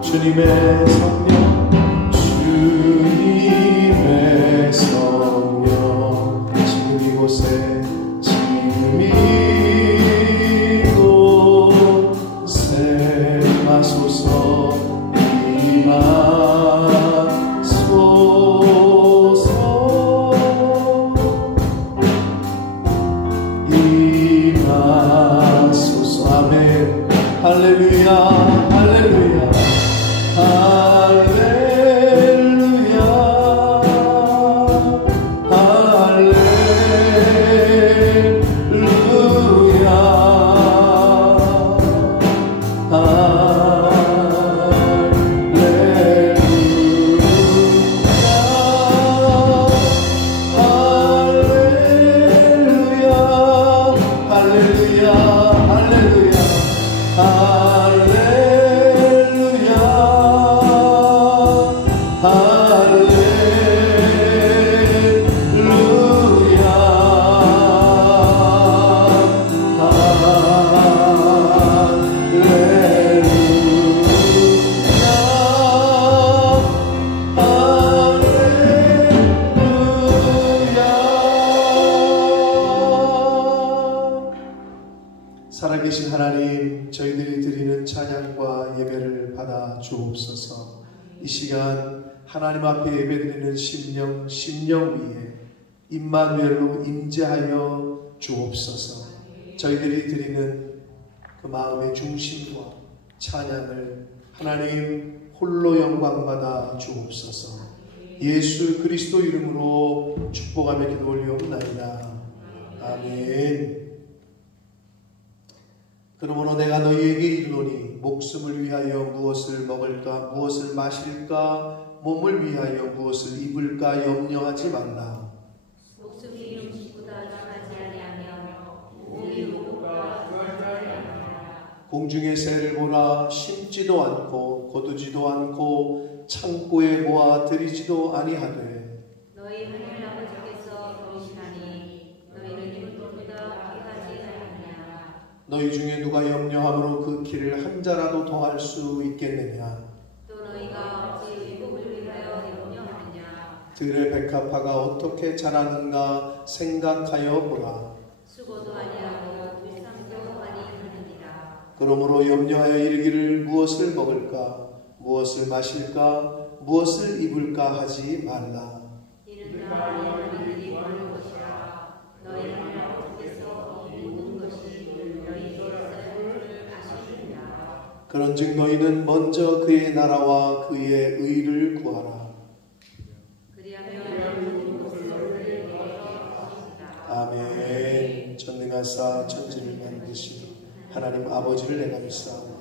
주님의 성령, 주님의 성령, 지금 이곳에, 지금 이곳에 임하소서, 임하소서, 임하소서. 아멘. 할렐루야, 할렐루야. 할렐루야, 할렐루야, 할렐루야, 할렐루야, 살아계신 하나님, 저희들이 드리는 찬양과 예배를 받아 주옵소서. 이 시간 하나님 앞에 예배드리는 심령 위에 임마누엘로 임재하여 주옵소서. 저희들이 드리는 그 마음의 중심과 찬양을 하나님 홀로 영광받아 주옵소서. 예수 그리스도 이름으로 축복하며 기도 올리옵나이다. 아멘. 그러므로 내가 너희에게 이르노니 목숨을 위하여 무엇을 먹을까 무엇을 마실까 몸을 위하여 무엇을 입을까 염려하지 말라. 목숨이 음식보다 나가지 아니하며 몸이 무엇보다 구하지 아니하라. 공중의 새를 보라. 심지도 않고 거두지도 않고 창고에 모아 들이지도 아니하되 너희 하늘 아버지께서 거두시나니 너희는 이것보다 귀하지 아니하냐. 너희 중에 누가 염려함으로 그 길을 한 자라도 더할 수 있겠느냐. 또 너희가 어찌 의복을 위하여 염려하느냐. 들의 백합화가 어떻게 자라는가 생각하여 보라. 수고도 아니하고 불상도 아니하느니라. 그러므로 염려하여 이르기를 무엇을 먹을까 무엇을 마실까 무엇을 입을까 하지 말라. 이는 다 너희들이 구하는 것이라. 너희 하늘 아버지께서 이 모든 것이 너희에게 있을 줄 아시느니라. 그런즉 너희는 먼저 그의 나라와 그의 의를 구하라. 그리하면 모든 것을 너희에게 주시리라. 아멘. 전능하사 천지를 만드신 하나님 아버지를 내가 믿사오니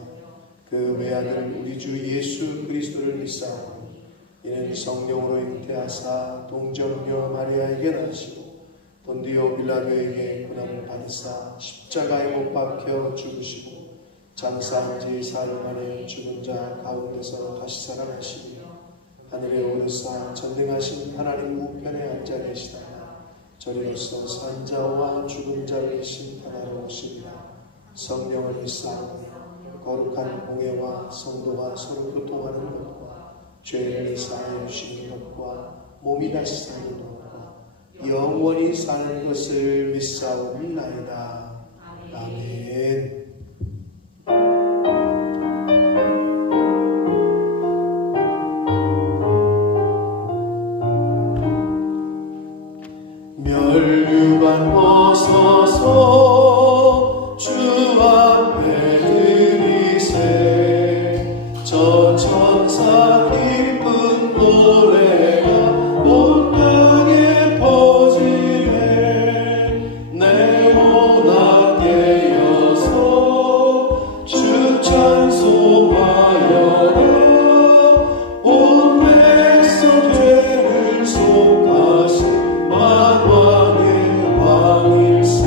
그 외아들 우리 주 예수 그리스도를 믿사오니 이는 성령으로 잉태하사 동정녀 마리아에게 나시고 본디오 빌라도에게 고난을 받으사 십자가에 못 박혀 죽으시고 장사한 지 사흘 만에 죽은 자 가운데서 다시 살아나시며 하늘에 오르사 전능하신 하나님 우편에 앉아 계시다가 저리로서 산 자와 죽은 자를 심판하러 오시리라. 성령을 믿사오니 거룩한 공예와 성도가 서로 교통하는 것과 죄를 사하여 주시는 것과 몸이 다시 사는 것과 영원히 사는 것을 믿사옵나이다. 아멘. 멸류관 벗어서 주 앞에 드리세. 저 천사 기쁜 노래가 온 땅에 퍼지네. 내 모나 깨어서 주 찬송하여라. 온 백성 죄를 속하신 만왕의 왕일세.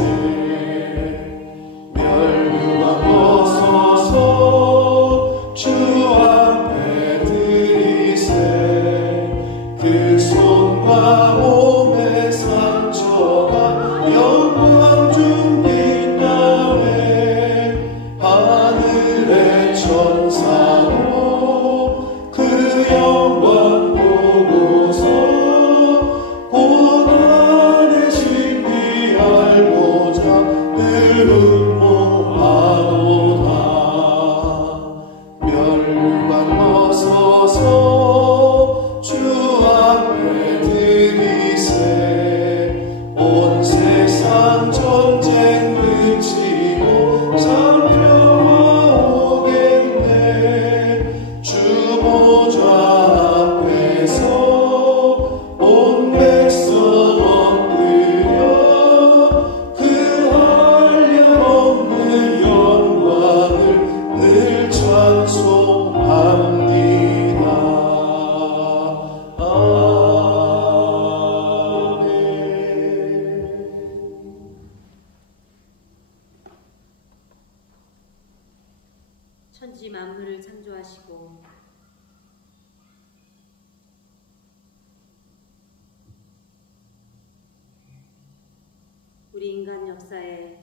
우리 인간 역사에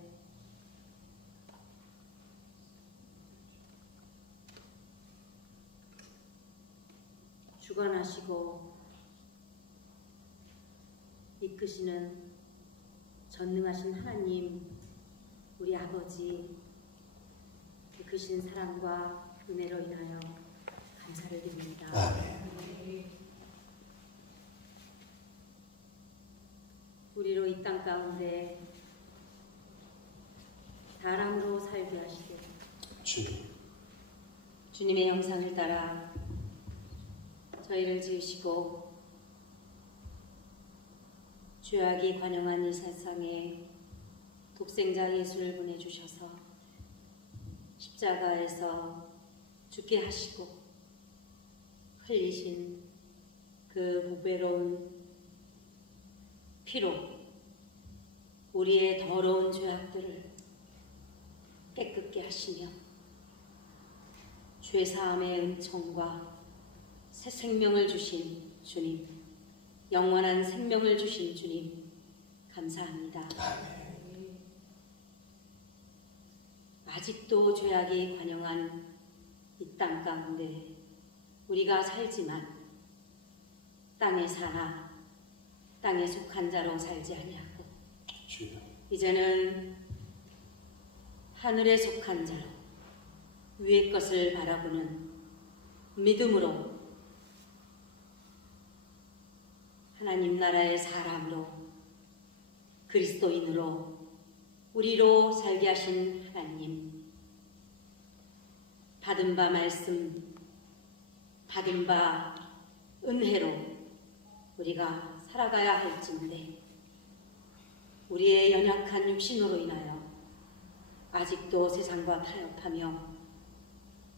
주관하시고 이끄시는 전능하신 하나님, 우리 아버지, 이끄신 사랑과 은혜로 인하여 감사를 드립니다. 아멘. 우리로 이 땅 가운데 사람으로 살게 하시되 주님의 형상을 따라 저희를 지으시고 죄악이 관영한 이 세상에 독생자 예수를 보내주셔서 십자가에서 죽게 하시고 흘리신 그 보배로운 피로 우리의 더러운 죄악들을 깨끗게 하시며 죄사함의 은총과 새 생명을 주신 주님, 영원한 생명을 주신 주님, 감사합니다. 아직도 죄악이 관영한 이 땅 가운데 우리가 살지만 땅에 사나 땅에 속한 자로 살지 아니하고 이제는 하늘에 속한 자로 위의 것을 바라보는 믿음으로 하나님 나라의 사람으로 그리스도인으로 우리로 살게 하신 하나님, 받은 바 말씀, 받은 바 은혜로 우리가 살아가야 할진데 우리의 연약한 육신으로 인하여 아직도 세상과 타협하며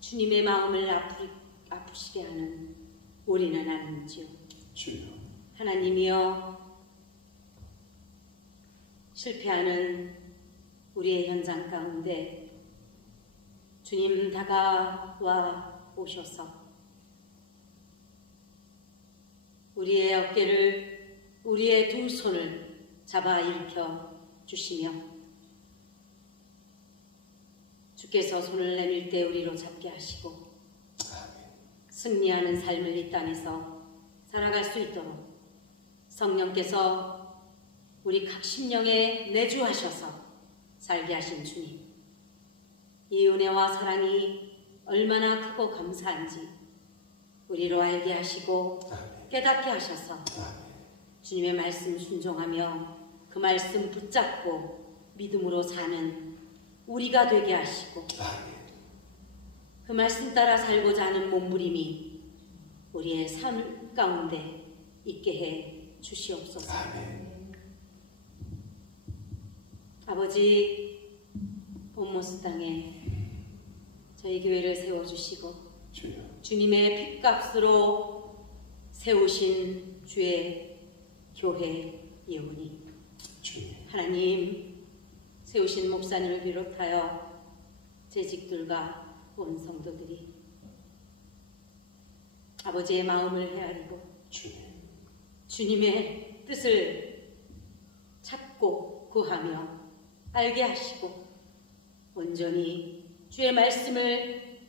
주님의 마음을 아프시게 하는 우리는 아닌지요. 하나님이여, 실패하는 우리의 현장 가운데 주님 다가와 오셔서 우리의 어깨를, 우리의 두 손을 잡아 일으켜 주시며 주께서 손을 내밀 때 우리로 잡게 하시고 승리하는 삶을 이 땅에서 살아갈 수 있도록 성령께서 우리 각 심령에 내주하셔서 살게 하신 주님, 이 은혜와 사랑이 얼마나 크고 감사한지 우리로 알게 하시고 깨닫게 하셔서 주님의 말씀 순종하며 그 말씀 붙잡고 믿음으로 사는 우리가 되게 하시고 그 말씀 따라 살고자 하는 몸부림이 우리의 삶 가운데 있게 해 주시옵소서. 아버지, 본모스 땅에 저희 교회를 세워주시고 주님의 핏값으로 세우신 주의 교회 예언이 하나님, 세우신 목사님을 비롯하여 재직들과 온 성도들이 아버지의 마음을 헤아리고 주님의 뜻을 찾고 구하며 알게 하시고 온전히 주의 말씀을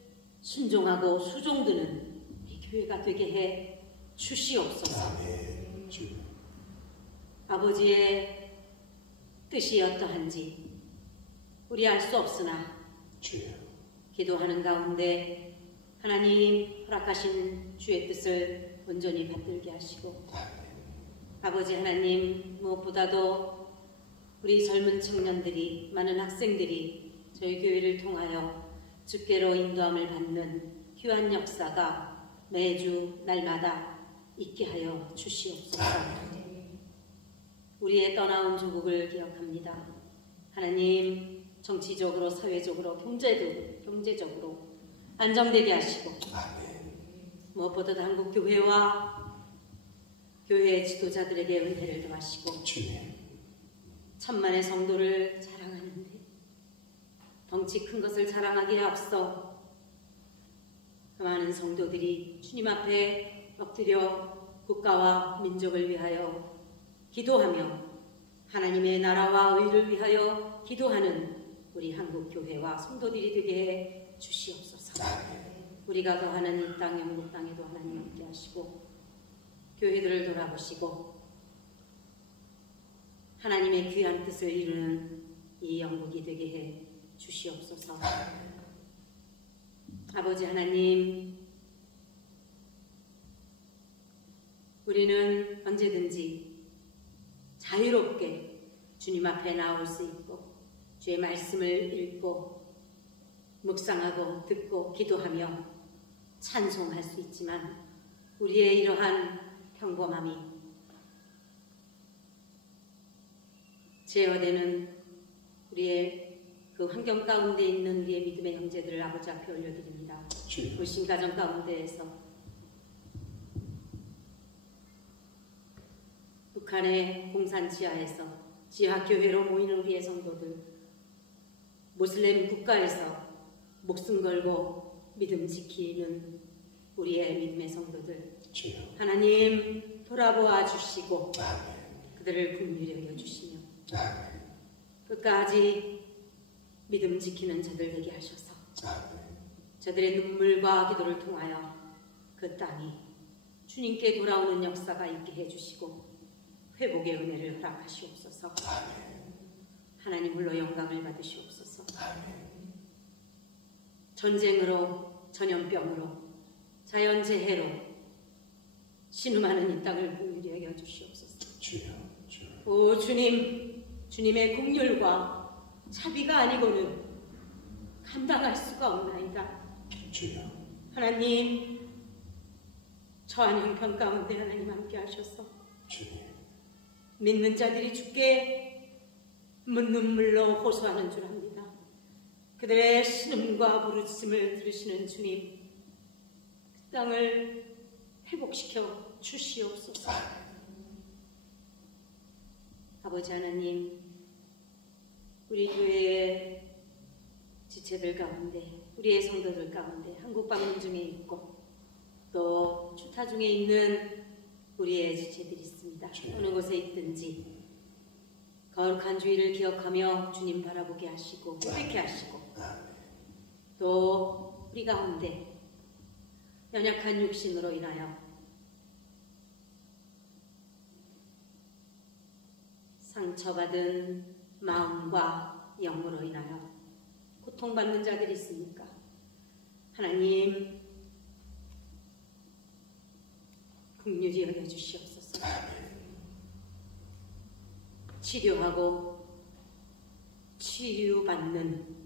순종하고 수종드는 이 교회가 되게 해 주시옵소서. 아버지의 뜻이 어떠한지 우리 알 수 없으나 기도하는 가운데 하나님 허락하신 주의 뜻을 온전히 받들게 하시고 아버지 하나님, 무엇보다도 우리 젊은 청년들이, 많은 학생들이 저희 교회를 통하여 주께로 인도함을 받는 귀한 역사가 매주 날마다 있게 하여 주시옵소서. 우리의 떠나온 조국을 기억합니다. 하나님, 정치적으로, 사회적으로, 경제적으로 안정되게 하시고 무엇보다도 한국 교회와 교회의 지도자들에게 은혜를 더하시고 천만의 성도를 자랑하는데 덩치 큰 것을 자랑하기에 앞서 그 많은 성도들이 주님 앞에 엎드려 국가와 민족을 위하여 기도하며 하나님의 나라와 의를 위하여 기도하는 우리 한국교회와 성도들이 되게 해 주시옵소서. 우리가 거하는 이 땅 영국 땅에도 하나님 함께 하시고 교회들을 돌아보시고 하나님의 귀한 뜻을 이루는 이 영국이 되게 해 주시옵소서. 아버지 하나님, 우리는 언제든지 자유롭게 주님 앞에 나올 수 있고 주의 말씀을 읽고 묵상하고 듣고 기도하며 찬송할 수 있지만 우리의 이러한 평범함이 제어되는 우리의 그 환경 가운데 있는 우리의 믿음의 형제들을 아버지 앞에 올려드립니다. 불신 가정 가운데에서 북한의 공산 지하에서 지하교회로 모이는 우리의 성도들, 모슬렘 국가에서 목숨 걸고 믿음 지키는 우리의 믿음의 성도들, 하나님 돌아보아 주시고 그들을 긍휼히 여겨 주시며 끝까지 믿음 지키는 저들 되게 하셔서 저들의 눈물과 기도를 통하여 그 땅이 주님께 돌아오는 역사가 있게 해주시고 회복의 은혜를 허락하시옵소서. 하나님 홀로 영광을 받으시옵소서. 전쟁으로, 전염병으로, 자연재해로 신음하는 이 땅을 긍휼히 여겨 주시옵소서. 오 주님, 주님의 긍휼과 자비가 아니고는 감당할 수가 없나이다. 하나님, 저한 형편 가운데 하나님 함께 하셔서 믿는 자들이 주께 눈물로 호소하는 줄 압니다. 그들의 신음과 부르짖음을 들으시는 주님, 그 땅을 회복시켜 주시옵소서. 아버지 하나님, 우리 교회의 지체들 가운데, 우리의 성도들 가운데 한국 방문 중에 있고 또 추타 중에 있는 우리의 지체들이 있습니다. 어느 곳에 있든지 거룩한 주의를 기억하며 주님 바라보게 하시고 회복케 하시고 또 우리 가운데 연약한 육신으로 인하여 상처받은 마음과 영으로 인하여 고통받는 자들이 있습니까? 하나님 긍휼히 여겨주시옵소서. 치료하고 치유받는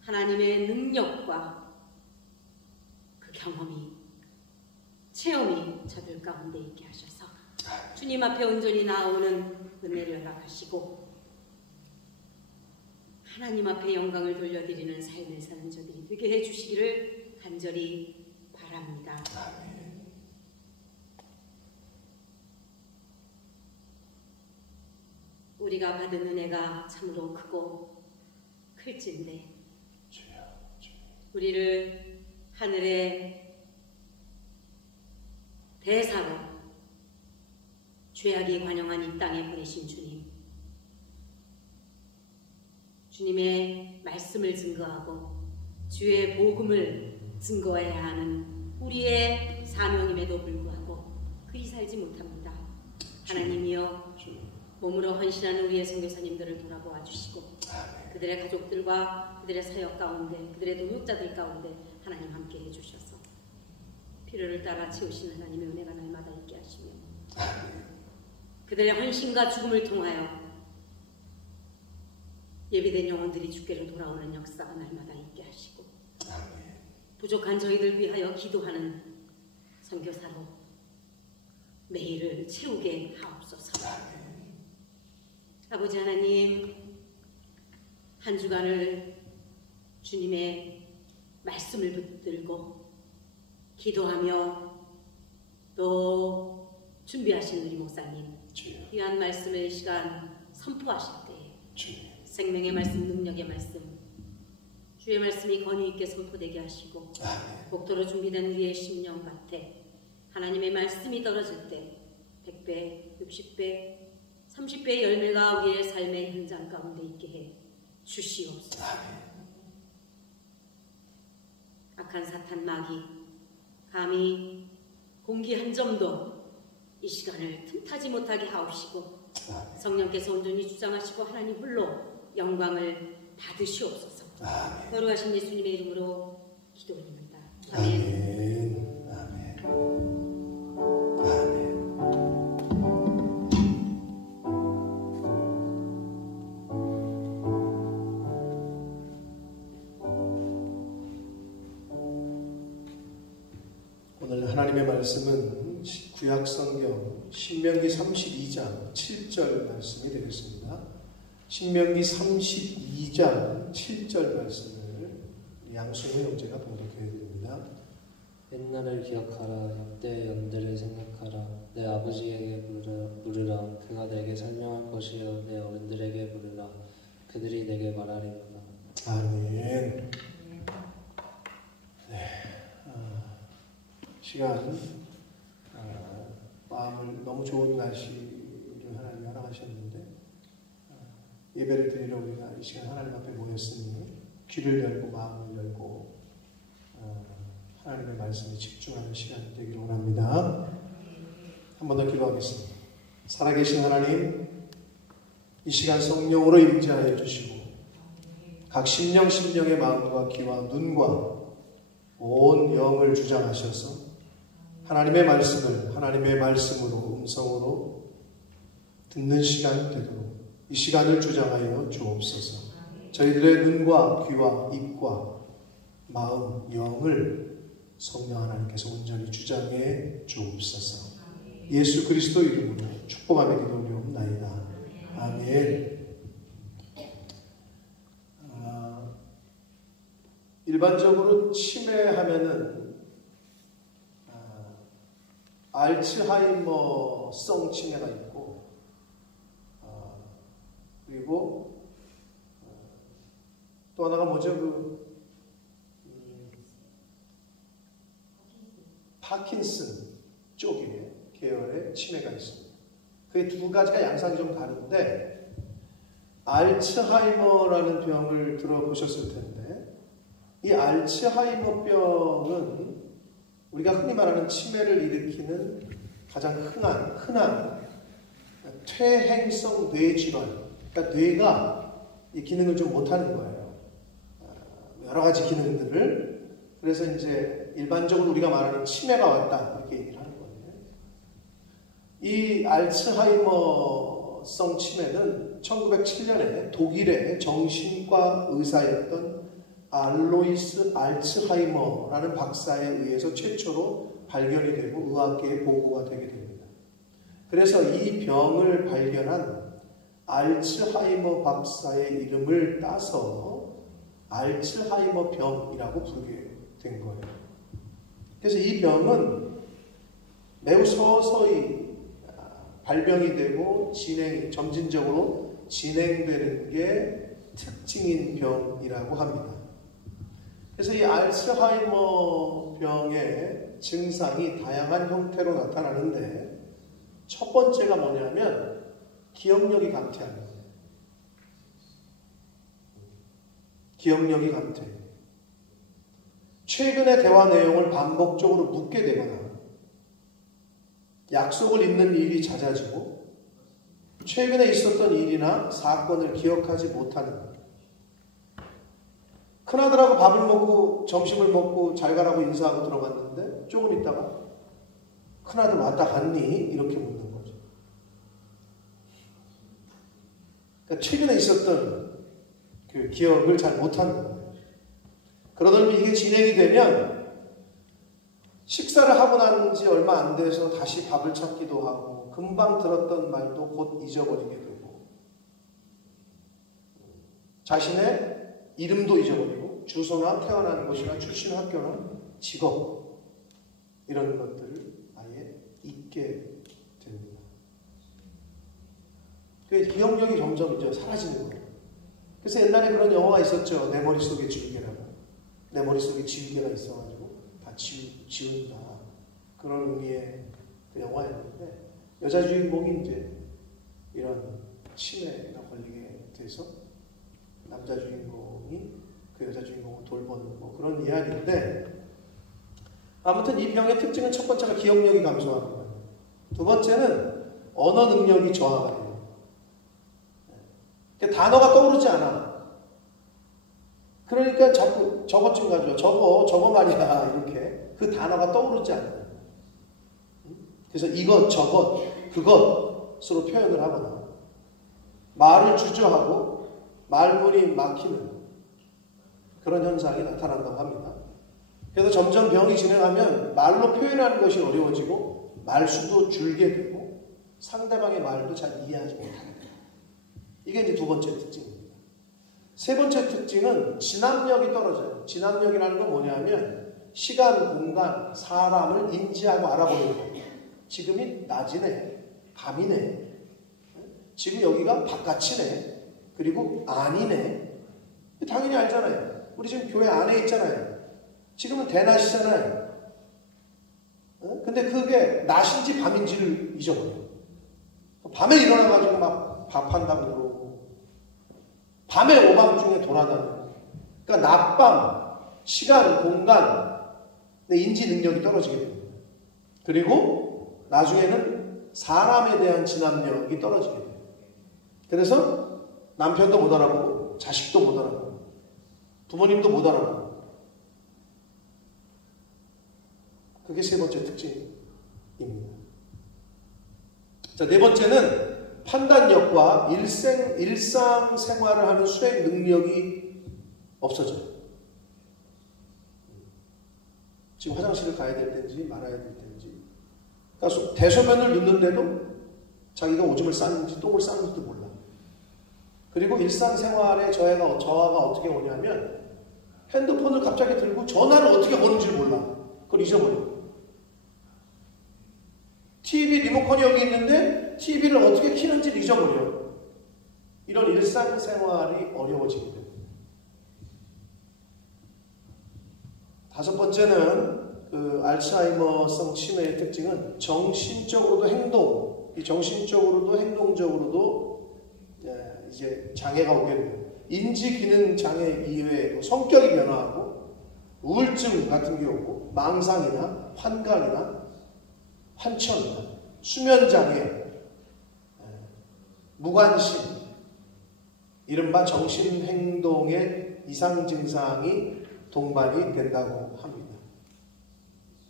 하나님의 능력과 그 경험이 체험이 저들 가운데 있게 하셔서 주님 앞에 온전히 나오는 은혜를 허락하시고 하나님 앞에 영광을 돌려드리는 삶을 사는 저들이 되게 해주시기를 간절히 바랍니다. 우리가 받은 은혜가 참으로 크고 클진데 우리를 하늘의 대사로 죄악이 관영한 이 땅에 보내신 주님, 주님의 말씀을 증거하고 주의 복음을 증거해야 하는 우리의 사명임에도 불구하고 그리 살지 못합니다. 하나님이여 몸으로 헌신하는 우리의 선교사님들을 돌아보아 주시고 그들의 가족들과 그들의 사역 가운데 그들의 동역자들 가운데 하나님 함께 해주셔서 필요를 따라 채우시는 하나님의 은혜가 날마다 있게 하시며 그들의 헌신과 죽음을 통하여 예비된 영혼들이 주께로 돌아오는 역사가 날마다 있게 하시고 부족한 저희들 위하여 기도하는 선교사로 매일을 채우게 하옵소서. 아버지 하나님, 한 주간을 주님의 말씀을 붙들고 기도하며 또 준비하신 우리 목사님 귀한 말씀의 시간 선포하실 때에 생명의 말씀, 능력의 말씀, 주의 말씀이 권위 있게 선포되게 하시고 복도로 준비된 우리의 심령 밭에 하나님의 말씀이 떨어질 때 100배, 60배, 30배의 열매가 우리의 삶의 현장 가운데 있게 해 주시옵소서. 악한 사탄 마귀 감히 공기 한 점도 이 시간을 틈타지 못하게 하옵시고 성령께서 온전히 주장하시고 하나님 홀로 영광을 받으시옵소서. 거룩하신 예수님의 이름으로 기도드립니다. 아멘. 아멘. 아멘. 오늘 하나님의 말씀은 구약성경 신명기 32장 7절 말씀이 되겠습니다. 신명기 32장 7절 말씀을 양승호 형제가 봉독해 드립니다. 옛날을 기억하라. 역대의 연대를 생각하라. 내 아버지에게 물으라. 그가 내게 설명할 것이요 내 어른들에게 물으라. 그들이 내게 말하리로다. 아멘. 네. 시간 마음을 너무 좋은 날씨를 하나님이 허락하셨는데 예배를 드리러 우리가 이 시간 하나님 앞에 모였으니 귀를 열고 마음을 열고 하나님의 말씀에 집중하는 시간이 되기를 원합니다. 한 번 더 기도하겠습니다. 살아계신 하나님, 이 시간 성령으로 임재하여 주시고 각 심령의 마음과 귀와 눈과 온 영을 주장하셔서 하나님의 말씀을 하나님의 말씀으로 음성으로 듣는 시간이 되도록 이 시간을 주장하여 주옵소서. 저희들의 눈과 귀와 입과 마음, 영을 성령 하나님께서 온전히 주장해 주옵소서. 예수 그리스도 이름으로 축복하며 기도드리옵나이다. 아멘. 일반적으로 치매하면은 알츠하이머성 치매가 있고 그리고 또 하나가 뭐죠? 파킨슨 쪽의 계열의 치매가 있습니다. 그 두 가지가 양상이 좀 다른데 알츠하이머라는 병을 들어보셨을 텐데 이 알츠하이머병은 우리가 흔히 말하는 치매를 일으키는 가장 흔한 퇴행성 뇌질환, 그러니까 뇌가 이 기능을 좀 못하는 거예요. 여러 가지 기능들을. 그래서 이제 일반적으로 우리가 말하는 치매가 왔다 이렇게 얘기를 하는 거예요. 이 알츠하이머성 치매는 1907년에 독일의 정신과 의사였던 알로이스 알츠하이머라는 박사에 의해서 최초로 발견이 되고 의학계에 보고가 되게 됩니다. 그래서 이 병을 발견한 알츠하이머 박사의 이름을 따서 알츠하이머 병이라고 부르게 된 거예요. 그래서 이 병은 매우 서서히 발병이 되고 점진적으로 진행되는 게 특징인 병이라고 합니다. 그래서 이 알츠하이머 병의 증상이 다양한 형태로 나타나는데 첫 번째가 뭐냐면 기억력이 감퇴하는 거예요. 기억력이 감퇴. 최근의 대화 내용을 반복적으로 묻게 되거나 약속을 잊는 일이 잦아지고 최근에 있었던 일이나 사건을 기억하지 못하는 거예요. 큰아들하고 밥을 먹고 점심을 먹고 잘 가라고 인사하고 들어갔는데 조금 있다가 큰아들 왔다 갔니? 이렇게 묻는 거죠. 그러니까 최근에 있었던 그 기억을 잘 못하는 거예요. 그러다 보면 이게 진행이 되면 식사를 하고 난 지 얼마 안 돼서 다시 밥을 찾기도 하고 금방 들었던 말도 곧 잊어버리게 되고 자신의 이름도 잊어버리고 주소나 태어난 곳이나 출신 학교나 직업 이런 것들을 아예 잊게 됩니다. 그 기억력이 점점 이제 사라지는 거예요. 그래서 옛날에 그런 영화가 있었죠. 내 머릿속에 지우개라고. 내 머릿속에 지우개가 있어가지고 다 지운다. 그런 의미의 그 영화였는데 여자 주인공이 이제 이런 치매가 걸리게 돼서 남자 주인공이 그 여자 주인공을 돌보는 뭐 그런 이야기인데, 아무튼 이 병의 특징은 첫 번째가 기억력이 감소하는 거예요. 두 번째는 언어 능력이 저하가 돼요. 단어가 떠오르지 않아. 그러니까 자꾸 저것 좀 가져와. 저거 말이야. 이렇게. 그 단어가 떠오르지 않아요. 그래서 이것, 저것, 그것으로 표현을 하거나, 말을 주저하고 말문이 막히는 그런 현상이 나타난다고 합니다. 그래서 점점 병이 진행하면 말로 표현하는 것이 어려워지고 말수도 줄게 되고 상대방의 말도 잘 이해하지 못합니다. 이게 이제 두 번째 특징입니다. 세 번째 특징은 진압력이 떨어져요. 진압력이라는 건 뭐냐면 시간, 공간, 사람을 인지하고 알아보는 거예요. 지금이 낮이네, 밤이네, 지금 여기가 바깥이네, 그리고 아니네. 당연히 알잖아요. 우리 지금 교회 안에 있잖아요. 지금은 대낮이잖아요. 근데 그게 낮인지 밤인지를 잊어버려요. 밤에 일어나가지고 막 밥한다고 그러고, 밤에 오밤중에 돌아다니고, 그러니까 낮밤, 시간, 공간, 내 인지 능력이 떨어지게 됩니다. 그리고 나중에는 사람에 대한 진압력이 떨어지게 돼요. 그래서 남편도 못 알아보고, 자식도 못 알아보고, 부모님도 못 알아보고. 그게 세 번째 특징입니다. 자, 네 번째는 판단력과 일상생활을 하는 수행 능력이 없어져요. 지금 화장실을 가야 될 때인지 말아야 될 때인지, 그러니까 대소변을 넣는데도 자기가 오줌을 싸는지 똥을 싸는지도 몰라. 그리고 일상생활의 저하가 어떻게 오냐면 핸드폰을 갑자기 들고 전화를 어떻게 거는지 몰라. 그걸 잊어버려. TV 리모컨이 여기 있는데 TV를 어떻게 켜는지 잊어버려. 이런 일상생활이 어려워지게 됩니다. 다섯 번째는 그 알츠하이머성 치매의 특징은 정신적으로도 정신적으로도 행동적으로도 이제 장애가 오게 돼요. 인지기능 장애 이외에 성격이 변화하고 우울증 같은 게 오고 망상이나 환각이나 환청이나 수면장애, 무관심, 이른바 정신행동의 이상 증상이 동반이 된다고 합니다.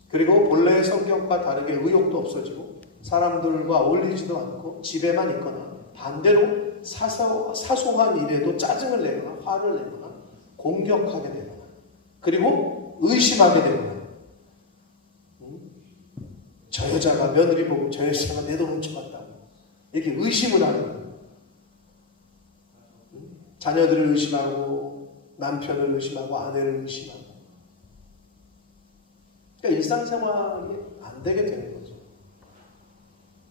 그리고 본래의 성격과 다르게 의욕도 없어지고 사람들과 어울리지도 않고 집에만 있거나 반대로 사소한 일에도 짜증을 내거나 화를 내거나 공격하게 되거나 그리고 의심하게 되거나 저 여자가 며느리 보고 저 여자가 내 돈 훔쳐갔다 이렇게 의심을 하는 거예요. 자녀들을 의심하고 남편을 의심하고 아내를 의심하고 그러니까 일상생활이 안 되게 되는 거죠.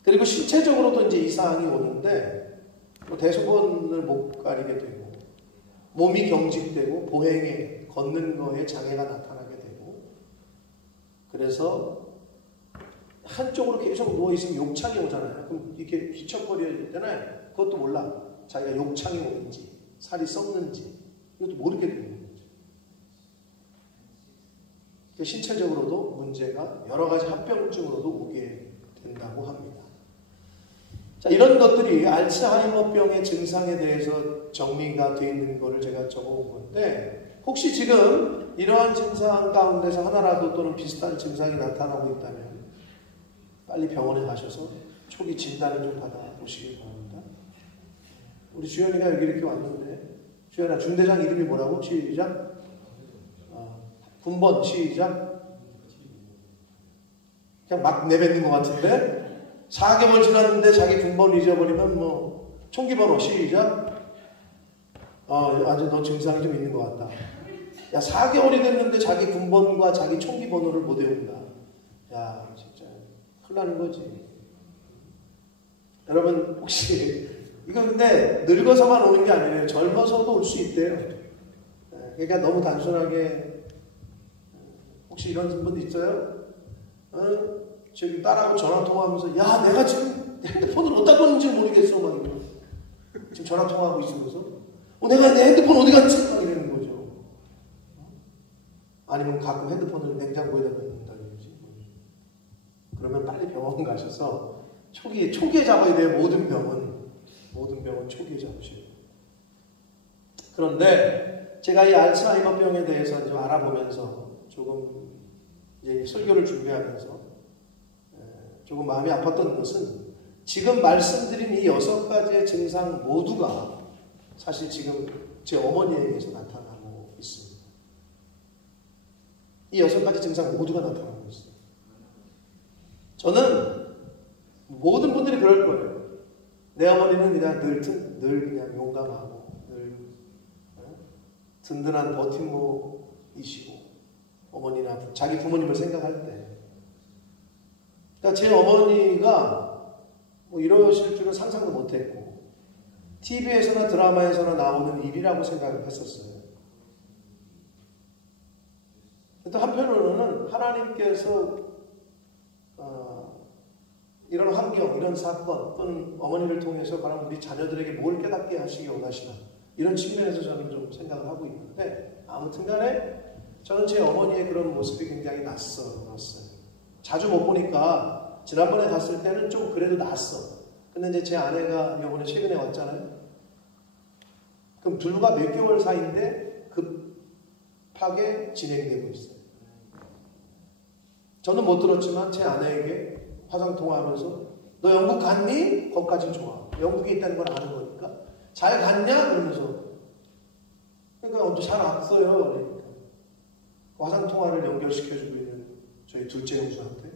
그리고 신체적으로도 이제 이상이 오는데 대소변을 못 가리게 되고 몸이 경직되고 보행에 걷는 거에 장애가 나타나게 되고 그래서 한쪽으로 계속 누워있으면 욕창이 오잖아요. 그럼 이렇게 휘청거려야 되잖아요. 그것도 몰라. 자기가 욕창이 오는지 살이 썩는지 이것도 모르게 되는 거죠. 신체적으로도 문제가 여러 가지 합병증으로도 오게 된다고 합니다. 자, 이런 것들이 알츠하이머병의 증상에 대해서 정리가 되어 있는 것을 제가 적어온 건데 혹시 지금 이러한 증상 가운데서 하나라도 또는 비슷한 증상이 나타나고 있다면 빨리 병원에 가셔서 초기 진단을 좀 받아보시기 바랍니다. 우리 주연이가 여기 이렇게 왔는데 주연아 중대장 이름이 뭐라고? 시작. 군번 시작. 그냥 막 내뱉는 것 같은데 4개월 지났는데 자기 군번 잊어버리면 뭐 총기번호 시작. 아주 너 증상이 좀 있는 것 같다. 야 4개월이 됐는데 자기 군번과 자기 총기번호를 못 외운다. 야 진짜 큰일 나는 거지. 여러분 혹시 이거 근데 늙어서만 오는 게 아니에요. 젊어서도 올 수 있대요. 그러니까 너무 단순하게 혹시 이런 분도 있어요? 저기 딸하고 전화통화하면서 야 내가 지금 핸드폰을 어디다 뒀는지 모르겠어. 막 이러고. 지금 전화 통화하고 있으면서 내가 내 핸드폰 어디 갔지? 막 이러는 거죠. 아니면 가끔 핸드폰을 냉장고에다 넣는다든지. 그러면 빨리 병원 가셔서 초기에 잡아야 돼요. 모든 병은 초기에 잡으셔야 돼요. 그런데 제가 이 알츠하이머병에 대해서 좀 알아보면서 조금 이제 설교를 준비하면서 조금 마음이 아팠던 것은 지금 말씀드린 이 6가지의 증상 모두가 사실 지금 제 어머니에게서 나타나고 있습니다. 이 6가지 증상 모두가 나타나고 있어요. 저는 모든 분들이 그럴 거예요. 내 어머니는 그냥 늘 그냥 용감하고 늘 든든한 버팀목이시고 어머니나 자기 부모님을 생각할 때 그러니까 제 어머니가 뭐 이러실 줄은 상상도 못했고 TV에서나 드라마에서나 나오는 일이라고 생각을 했었어요. 또 한편으로는 하나님께서 이런 환경, 이런 사건 또는 어머니를 통해서 바로 우리 자녀들에게 뭘 깨닫게 하시기 원하시나 이런 측면에서 저는 좀 생각을 하고 있는데 아무튼 간에 저는 제 어머니의 그런 모습이 굉장히 낯설었어요. 자주 못 보니까 지난번에 갔을 때는 좀 그래도 낯서. 근데 이제 제 아내가 이번에 최근에 왔잖아요. 그럼 불과 몇 개월 사이인데 급하게 진행되고 있어요. 저는 못 들었지만 제 아내에게 화상통화하면서 너 영국 갔니? 거기까지 좋아. 영국에 있다는 걸 아는 거니까. 잘 갔냐? 그러면서 그러니까 잘 왔어요. 그러니까 화상통화를 연결시켜주고 있는 저희 둘째 형수한테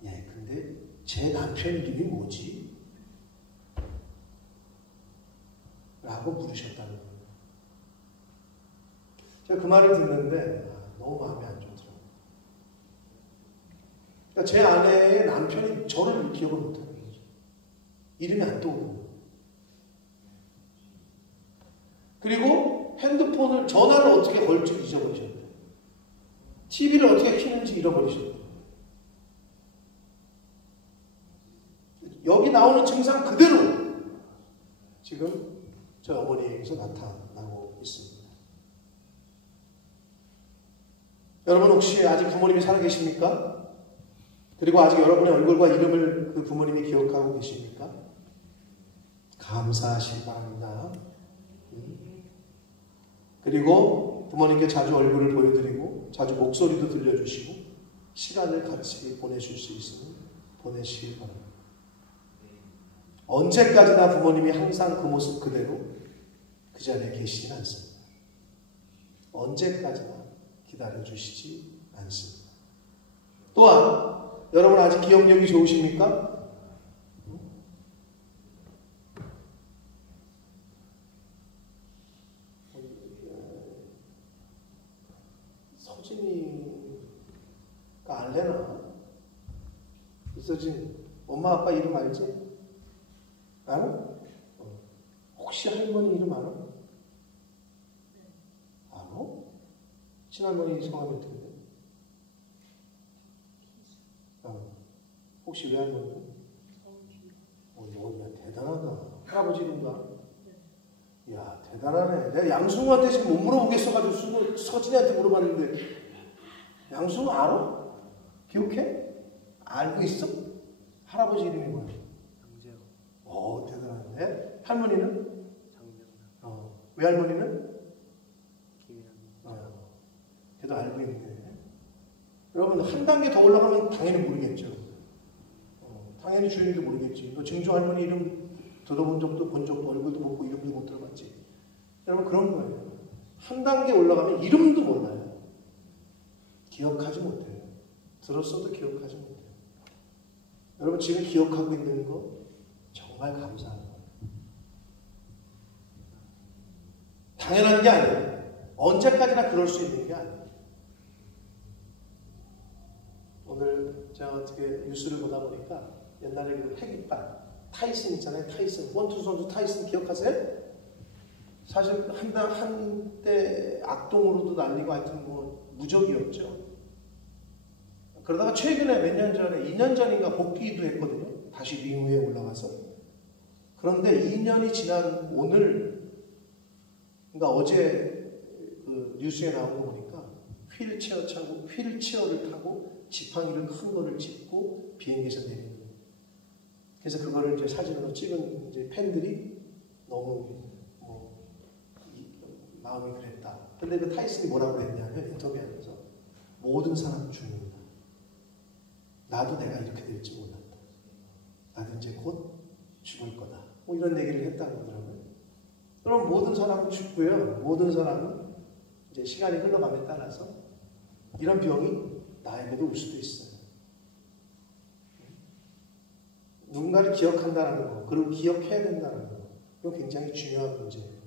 근데 제 남편 이름이 뭐지? 라고 물으셨다는 거예요. 제가 그 말을 듣는데 너무 마음이 안 좋더라고요. 그러니까 제 아내의 남편이 저를 기억을 못하는 거죠. 이름이 안 떠오르는 거예요. 그리고 핸드폰을 전화를 어떻게 걸지 잊어버리셨대요. TV를 어떻게 켜는지 잃어버리셨대요. 여기 나오는 증상 그대로 지금 저 어머니에게서 나타나고 있습니다. 여러분 혹시 아직 부모님이 살아계십니까? 그리고 아직 여러분의 얼굴과 이름을 그 부모님이 기억하고 계십니까? 감사하시기 바랍니다. 그리고 부모님께 자주 얼굴을 보여드리고 자주 목소리도 들려주시고 시간을 같이 보내실 수 있으면 보내시기 바랍니다. 언제까지나 부모님이 항상 그 모습 그대로 그 자리에 계시진 않습니다. 언제까지나 기다려주시지 않습니다. 또한 여러분 아직 기억력이 좋으십니까? 서진이가 알래나? 서진 엄마 아빠 이름 알지? 알아? 혹시 할머니 이름 알아? 알아? 친할머니 성함이 어떻게 돼? 혹시 외할머니? 너 대단하다. 할아버지 이름가? 야 대단하네. 내가 양승우한테 지금 못 물어보겠어가지고 서진이한테 물어봤는데 양승우 알아? 기억해? 알고 있어? 할아버지 이름이 뭐야? 양재호. 대단하네. 할머니는? 장명란. 외할머니는? 김양. 걔도 알고 있네. 여러분 한 단계 더 올라가면 당연히 모르겠죠. 당연히 주인도 모르겠지. 너 증조 할머니 이름 들어본 적도 본 적도 얼굴도 못 보고 이름도 못 들어봤지. 여러분 그런 거예요. 한 단계 올라가면 이름도 몰라요. 기억하지 못해요. 들었어도 기억하지 못해요. 여러분 지금 기억하고 있는 거 정말 감사한 거예요. 당연한 게 아니에요. 언제까지나 그럴 수 있는 게 아니에요. 오늘 제가 어떻게 뉴스를 보다 보니까 옛날에 그 핵이빨 타이슨 있잖아요. 타이슨 원투 선수 타이슨 기억하세요? 사실 한때 악동으로도 날리고 하여튼 뭐 무적이었죠. 그러다가 최근에 몇 년 전에 2년 전인가 복귀도 했거든요. 다시 링 위에 올라가서. 그런데 2년이 지난 오늘, 그러니까 어제 그 뉴스에 나온 거 보니까 휠체어를 타고 지팡이를 큰 거를 짚고 비행기에서 내리는 거예요. 그래서 그거를 이제 사진으로 찍은 이제 팬들이 너무 마음이 그랬다. 근데 그 타이슨이 뭐라고 했냐면 인터뷰하면서 모든 사람은 죽는다. 나도 내가 이렇게 될지 몰랐다. 나도 이제 곧 죽을 거다. 뭐 이런 얘기를 했다고 하더라고요. 그럼 모든 사람은 죽고요. 모든 사람은 이제 시간이 흘러감에 따라서 이런 병이 나에게도 올 수도 있어요. 누군가를 기억한다는 거, 그리고 기억해야 된다는 거, 이건 굉장히 중요한 문제예요.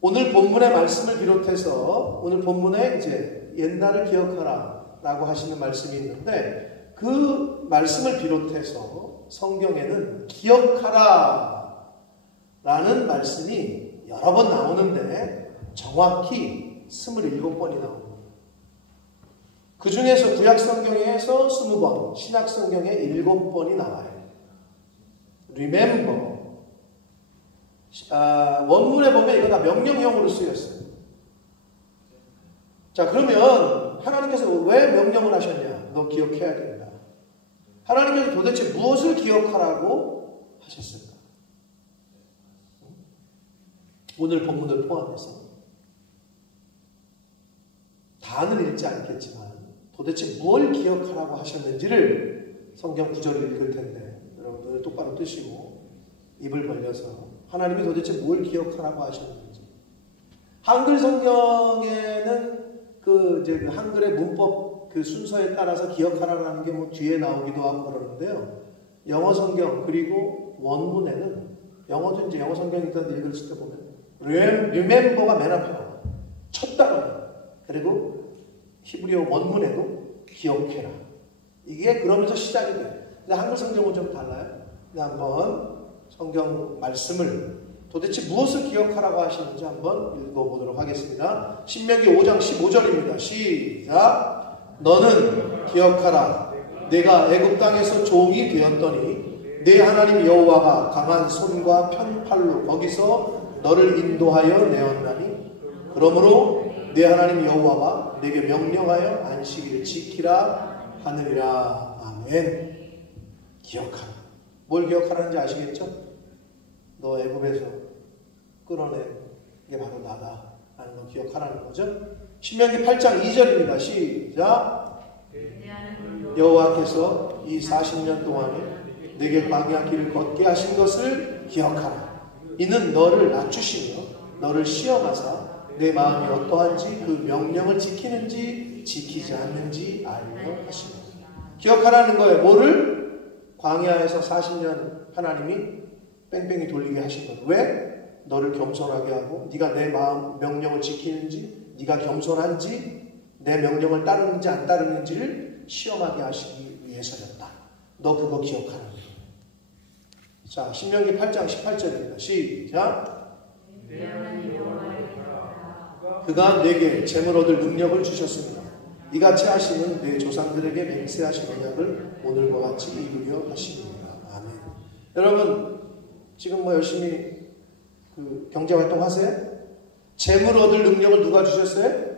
오늘 본문의 말씀을 비롯해서 오늘 본문에 이제 옛날을 기억하라 라고 하시는 말씀이 있는데 그 말씀을 비롯해서 성경에는 기억하라 라는 말씀이 여러 번 나오는데 정확히 27번이 나옵니다. 그 중에서 구약성경에서 20번, 신약성경에 7번이 나와요. Remember. 원문에 보면 이거 다 명령형으로 쓰였어요. 자, 그러면 하나님께서 왜 명령을 하셨냐? 너 기억해야 된다. 하나님께서 도대체 무엇을 기억하라고 하셨을까? 오늘 본문을 포함해서 다는 읽지 않겠지만 도대체 뭘 기억하라고 하셨는지를 성경 구절을 읽을 텐데 여러분들 똑바로 뜨시고 입을 벌려서 하나님이 도대체 뭘 기억하라고 하셨는지. 한글 성경에는 그 한글의 문법 그 순서에 따라서 기억하라는 게 뭐 뒤에 나오기도 하고 그러는데요. 영어 성경 그리고 원문에는 영어도 이제 영어 성경 읽을 때 보면 remember가 맨 앞에 나와요. 첫 단어. 그리고 히브리어 원문에도 기억해라. 이게 그러면서 시작이 돼요. 근데 한글 성경은 좀 달라요. 근데 한번 성경 말씀을 도대체 무엇을 기억하라고 하시는지 한번 읽어보도록 하겠습니다. 신명기 5장 15절입니다. 시작. 너는 기억하라. 내가 애굽 땅에서 종이 되었더니 내 하나님 여호와가 강한 손과 편팔로 거기서 너를 인도하여 내었나니 그러므로 내 하나님 여호와가 내게 명령하여 안식일을 지키라 하느니라. 아멘. 기억하라. 뭘 기억하라는지 아시겠죠? 너 애굽에서 끌어낸 게 바로 나다 라는 거 기억하라는 거죠. 신명기 8장 2절입니다. 시작. 여호와께서 이 40년 동안에 내게 광야 길을 걷게 하신 것을 기억하라. 이는 너를 낮추시며 너를 시험하사 내 마음이 어떠한지 그 명령을 지키는지 지키지 않는지 알려 하시며. 기억하라는 거예요. 뭐를? 광야에서 40년 하나님이 뺑뺑이 돌리게 하신 것. 왜? 너를 겸손하게 하고 네가 내 마음 명령을 지키는지 네가 겸손한지 내 명령을 따르는지 안 따르는지를 시험하게 하시기 위해서였다. 너 그거 기억하라는 거예요. 자, 신명기 8장 18절입니다. 시작. 그가 내게 재물 얻을 능력을 주셨습니다. 이같이 하시는 내 조상들에게 맹세하신 언약을 오늘과 같이 이루려 하십니다. 아멘. 여러분 지금 뭐 열심히 그 경제활동 하세요? 재물 얻을 능력을 누가 주셨어요?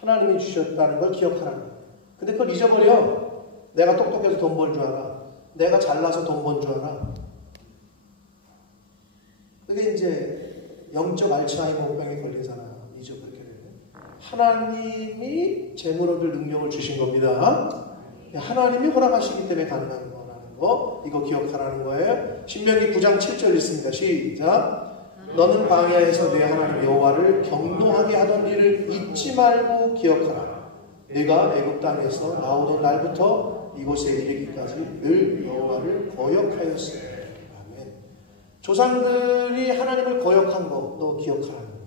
하나님이 주셨다는 걸 기억하라는 거예요. 근데 그걸 잊어버려. 내가 똑똑해서 돈 벌 줄 알아. 내가 잘나서 돈 번 줄 알아. 그게 이제 영적 알츠하이머병에 걸린 사람 이죠. 그렇게 되면 하나님이 재물 얻을 능력을 주신 겁니다. 하나님이 허락하시기 때문에 가능한 거라는 거, 이거 기억하라는 거예요. 신명기 9장 7절 있습니다. 시작. 너는 광야에서 내 하나님 여호와를 경노하게 하던 일을 잊지 말고 기억하라. 내가 애굽 땅에서 나오던 날부터 이곳에 이르기까지 늘 여호와를 거역하였으니. 아멘. 조상들이 하나님을 거역한 거 너 기억하라는 거예요.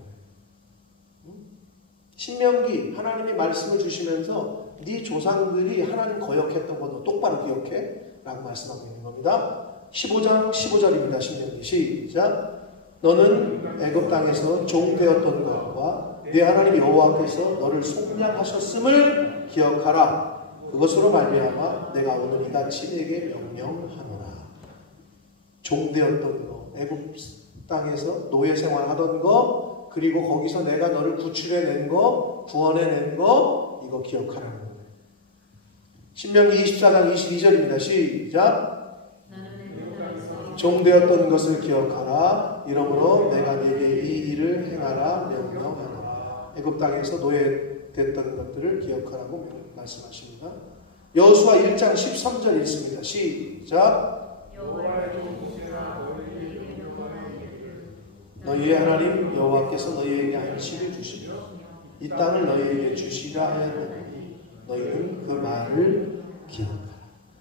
신명기 하나님이 말씀을 주시면서 네 조상들이 하나님 거역했던 거 너 똑바로 기억해 라고 말씀하고 있는 겁니다. 15장 15절입니다. 신명기 시작. 너는 애굽 땅에서 종 되었던 것과 내 하나님 여호와께서 너를 속량하셨음을 기억하라. 그것으로 말미암아 내가 오늘 이같이 내게 명령하노라. 종되었던 거, 애굽 땅에서 노예 생활하던 거, 그리고 거기서 내가 너를 구출해낸 거, 구원해낸 거, 이거 기억하라는 거예요. 신명기 24장 22절입니다. 시작. 종되었던 것을 기억하라. 이러므로 내가 네게 이 일을 행하라 명령하노라. 애굽 땅에서 노예 됐던 것들을 기억하라고 말씀하십니다. 여호수아 1장 13절 읽습니다. 시작. 너희의 하나님 여호와께서 너희에게 안식을 주시며 이 땅을 너희에게 주시라 하였느니 너희는 그 말을 기억하라.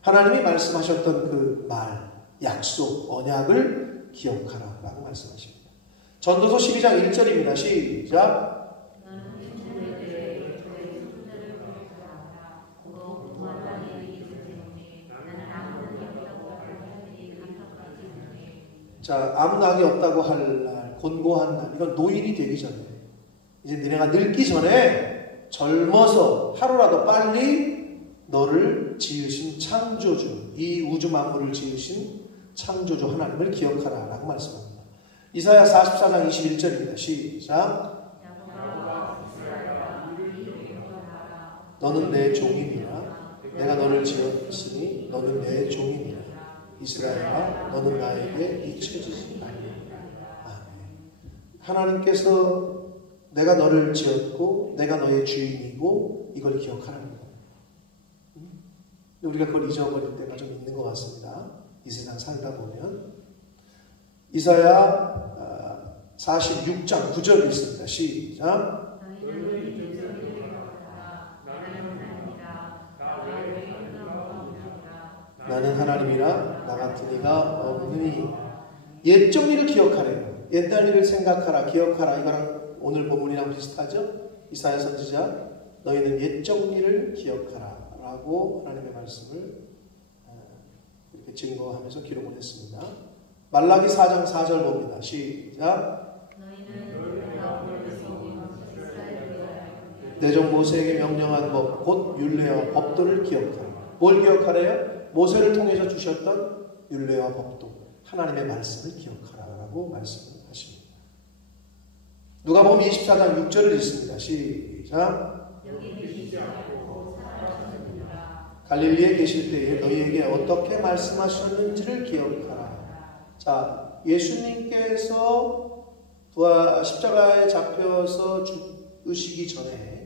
하나님이 말씀하셨던 그 말, 약속, 언약을 기억하라 라고 말씀하십니다. 전도서 12장 1절입니다. 시작. 자, 아무 낙이 없다고 할 날, 곤고한 날, 이건 노인이 되기 전에, 이제 너네가 늙기 전에 젊어서 하루라도 빨리 너를 지으신 창조주, 이 우주 만물을 지으신 창조주 하나님을 기억하라 라고 말씀합니다. 이사야 44장 21절입니다. 시작. 너는 내 종이니라. 내가 너를 지었으니 너는 내 종이니라. 이스라엘아, 너는 나에게 잊혀지지 말라. 아멘. 하나님께서 내가 너를 지었고 내가 너의 주인이고 이걸 기억하라는 거예요. 우리가 그걸 잊어버릴 때가 좀 있는 것 같습니다. 이 세상 살다 보면. 이사야 46장 9절 있습니다. 시작. 나는 하나님이라 나 같은 이가 없느니. 옛 정리를 기억하래요. 옛날 일을 생각하라, 기억하라. 이거랑 오늘 본문이랑 비슷하죠? 이사야 선지자, 너희는 옛 정리를 기억하라 라고 하나님의 말씀을 이렇게 증거하면서 기록을 했습니다. 말라기 4장 4절 봅니다. 시작. 내 종 모세에게 명령한 법, 곧 율례와 법도를 기억하라. 뭘 기억하래요? 모세를 통해서 주셨던 율례와 법도, 하나님의 말씀을 기억하라라고 말씀을 하십니다. 누가복음 24장 6절을 읽습니다. 시작. 갈릴리에 계실 때에 너희에게 어떻게 말씀하셨는지를 기억하라. 자, 예수님께서 십자가에 잡혀서 죽으시기 전에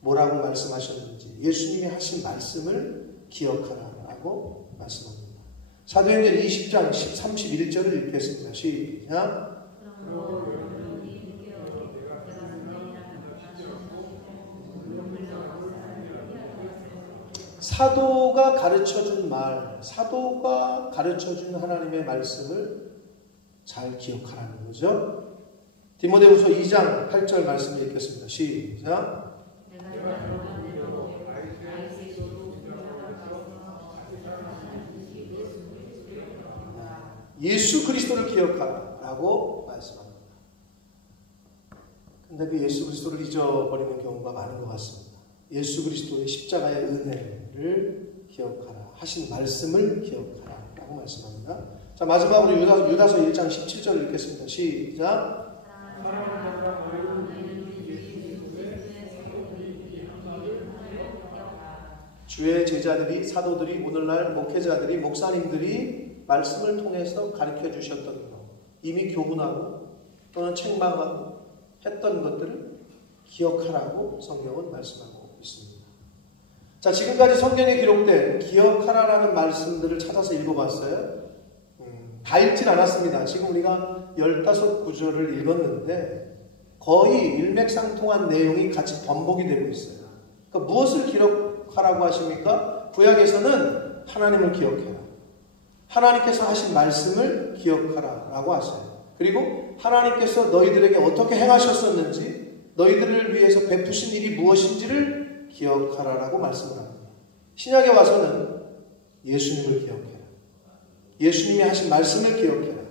뭐라고 말씀하셨는지, 예수님이 하신 말씀을 기억하라라고 말씀합니다. 사도행전 20장 31절을 읽겠습니다. 시작. 사도가 가르쳐준 말, 사도가 가르쳐준 하나님의 말씀을 잘 기억하라는 거죠. 디모데후서 2장 8절 말씀 읽겠습니다. 시작. 예수 그리스도를 기억하라고 말씀합니다. 근데 그 예수 그리스도를 잊어버리는 경우가 많은 것 같습니다. 예수 그리스도의 십자가의 은혜를 기억하라, 하신 말씀을 기억하라라고 말씀합니다. 자, 마지막으로 유다서 1장 17절 읽겠습니다. 시작. 주의 제자들이, 사도들이, 오늘날 목회자들이, 목사님들이 말씀을 통해서 가르쳐 주셨던 것, 이미 교훈하고 또는 책망하고 했던 것들을 기억하라고 성경은 말씀하고 있습니다. 자, 지금까지 성경에 기록된 기억하라라는 말씀들을 찾아서 읽어봤어요. 다 읽진 않았습니다. 지금 우리가 15구절을 읽었는데 거의 일맥상통한 내용이 같이 번복이 되고 있어요. 그러니까 무엇을 기록하라고 하십니까? 구약에서는 하나님을 기억해라, 하나님께서 하신 말씀을 기억하라 라고 하세요. 그리고 하나님께서 너희들에게 어떻게 행하셨었는지, 너희들을 위해서 베푸신 일이 무엇인지를 기억하라 라고 말씀을 합니다. 신약에 와서는 예수님을 기억해라, 예수님이 하신 말씀을 기억해라,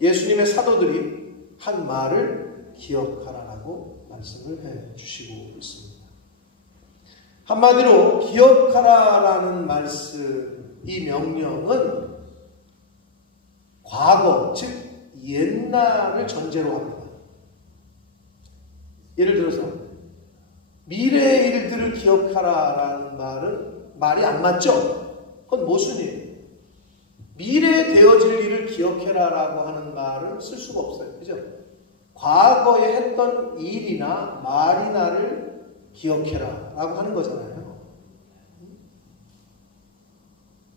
예수님의 사도들이 한 말을 기억하라 라고 말씀을 해 주시고 있습니다. 한마디로 기억하라라는 말씀, 이 명령은 과거, 즉 옛날을 전제로 합니다. 예를 들어서 미래의 일들을 기억하라라는 말이 안 맞죠? 그건 모순이에요. 미래에 되어질 일을 기억해라라고 하는 말은 쓸 수가 없어요. 그죠? 과거에 했던 일이나 말이나를 기억해라라고 하는 거잖아요.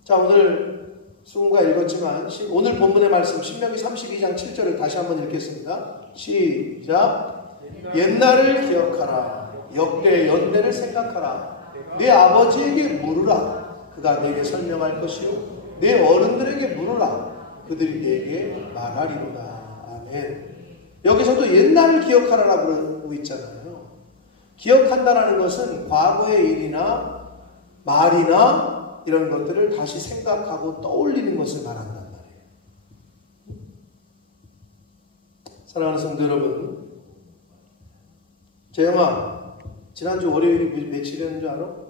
자, 오늘 수문가 읽었지만 오늘 본문의 말씀 신명기 32장 7절을 다시 한번 읽겠습니다. 시작. 옛날을 기억하라. 역대 연대를 생각하라. 내 아버지에게 물으라. 그가 내게 설명할 것이요 내 어른들에게 물으라. 그들이 내게 말하리로다. 아멘. 여기서도 옛날을 기억하라라고 그러고 있잖아요. 기억한다라는 것은 과거의 일이나 말이나 이런 것들을 다시 생각하고 떠올리는 것을 말한단 말이에요. 사랑하는 성도 여러분, 재영아, 지난주 월요일이 며칠이었는 줄 알아?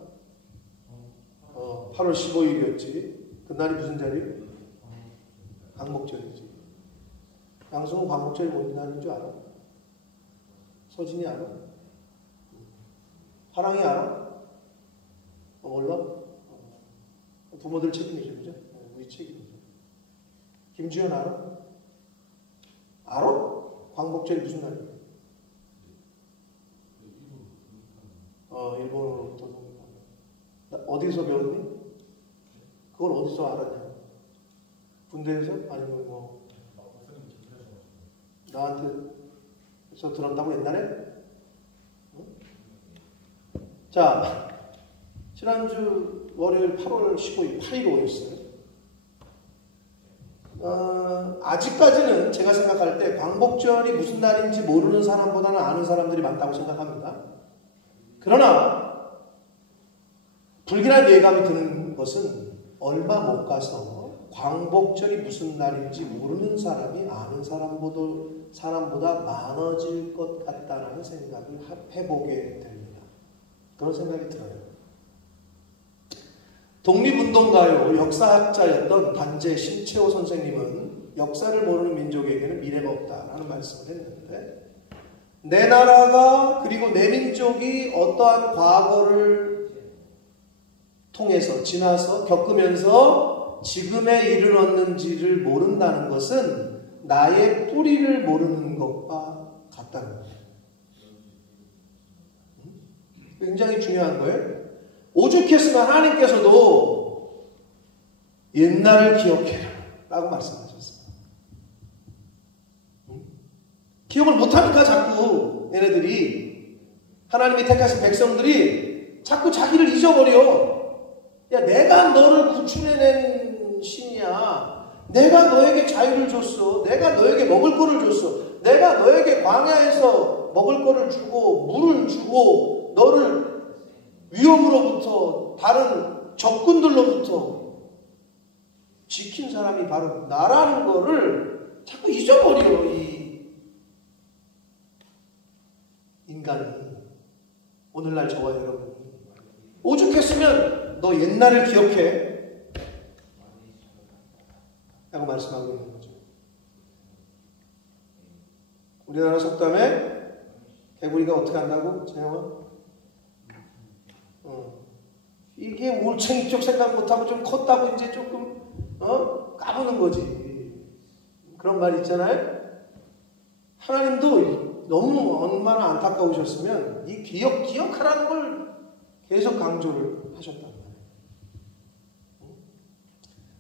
8월 15일이었지. 그날이 무슨 자리? 광복절이지. 양승우 광복절이 뭔 날인 줄 알아? 서진이 알아? 화랑이 알아? 몰라? 부모들 책임이죠, 그죠? 우리 책임이죠. 김주현 알아? 알아? 광복절이 무슨 날이야? 일본으로부터 어디서 배웠니? 그걸 어디서 알았냐? 군대에서? 아니면 뭐 나한테서 들었다고 옛날에? 응? 자, 지난주 월요일 8월 15일 8.15였어요. 아직까지는 제가 생각할 때 광복절이 무슨 날인지 모르는 사람보다는 아는 사람들이 많다고 생각합니다. 그러나 불길한 예감이 드는 것은 얼마 못 가서 광복절이 무슨 날인지 모르는 사람이 아는 사람보다 많아질 것 같다는 생각을 해보게 됩니다. 그런 생각이 들어요. 독립운동가요 역사학자였던 단재 신채호 선생님은 역사를 모르는 민족에게는 미래가 없다라는 말씀을 했는데, 내 나라가 그리고 내 민족이 어떠한 과거를 통해서 지나서 겪으면서 지금에 이르렀는지를 모른다는 것은 나의 뿌리를 모르는 것과 같다는 거예요. 굉장히 중요한 거예요. 오죽했으면 하나님께서도 옛날을 기억해라 라고 말씀하셨습니다. 기억을 못하니까 자꾸 얘네들이, 하나님이 택하신 백성들이 자꾸 자기를 잊어버려. 야, 내가 너를 구출해낸 신이야. 내가 너에게 자유를 줬어. 내가 너에게 먹을 거를 줬어. 내가 너에게 광야에서 먹을 거를 주고 물을 주고 너를 위험으로부터, 다른 적군들로부터 지킨 사람이 바로 나라는 거를 자꾸 잊어버려, 이 인간이. 오늘날 저와 여러분이 오죽했으면 너 옛날을 기억해 라고 말씀하고 있는 거죠. 우리나라 속담에 개구리가 어떻게 한다고? 재영아? 이게 올챙이 쪽 생각 못하고 좀 컸다고 이제 조금 까부는 거지. 그런 말 있잖아요. 하나님도 너무 얼마나 안타까우셨으면 이 기억하라는 걸 계속 강조를 하셨단 말이에요.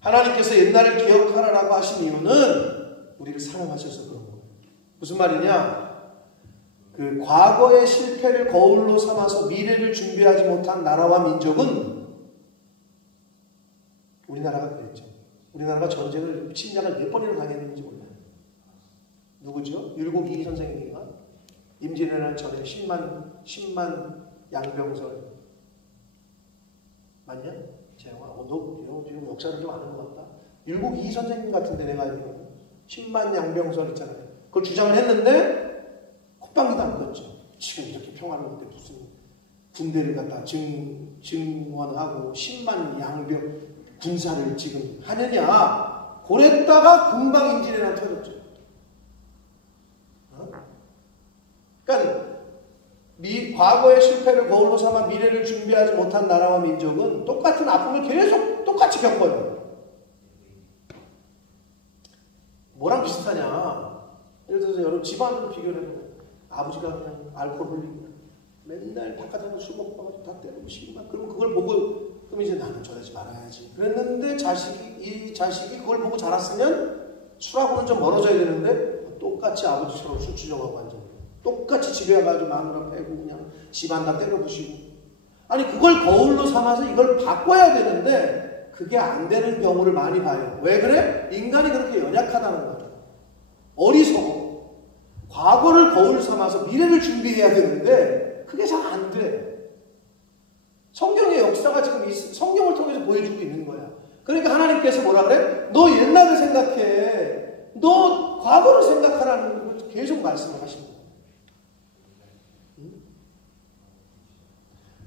하나님께서 옛날을 기억하라라고 하신 이유는 우리를 사랑하셔서 그런 거예요. 무슨 말이냐? 그 과거의 실패를 거울로 삼아서 미래를 준비하지 못한 나라와 민족은, 우리나라가 그랬죠. 우리나라가 전쟁을, 침략을 몇 번이나 당했는지 몰라요. 누구죠? 율곡이 선생님인가? 임진왜란 전에 10만 양병설 맞냐? 재영아, 너 지금 역사를 좀 아는 것 같다. 율곡이 선생님 같은데 내가 알기로는 10만 양병설 있잖아요. 그걸 주장을 했는데 콧방귀도 안 껐죠. 지금 이렇게 평화로운데 무슨 군대를 갖다 증원하고 10만 양병 군사를 지금 하느냐. 그랬다가 금방 임진왜란 터졌죠. 그러니까 과거의 실패를 거울로 삼아 미래를 준비하지 못한 나라와 민족은 똑같은 아픔을 계속 똑같이 겪어요. 뭐랑 비슷하냐. 예를 들어서 여러분 집안으로 비교를 해보면 아버지가 그냥 알코올 흘리고 맨날 바깥에서 술 먹고 가지고 다 때리고 시기만. 그러면 그걸 보고 그럼 이제 나는 저러지 말아야지. 그랬는데 이 자식이 그걸 보고 자랐으면 술하고는 좀 멀어져야 되는데 똑같이 아버지처럼 술 주정하고 앉아. 똑같이 집에 와가지고 마누라 패고 그냥 집안 다 때려 부시고. 아니 그걸 거울로 삼아서 이걸 바꿔야 되는데 그게 안 되는 경우를 많이 봐요. 왜 그래? 인간이 그렇게 연약하다는 거죠. 어리석어. 과거를 거울 삼아서 미래를 준비해야 되는데 그게 잘 안 돼. 성경의 역사가 지금 성경을 통해서 보여주고 있는 거야. 그러니까 하나님께서 뭐라 그래? 너 옛날을 생각해. 너 과거를 생각하라는 걸 계속 말씀을 하십니다.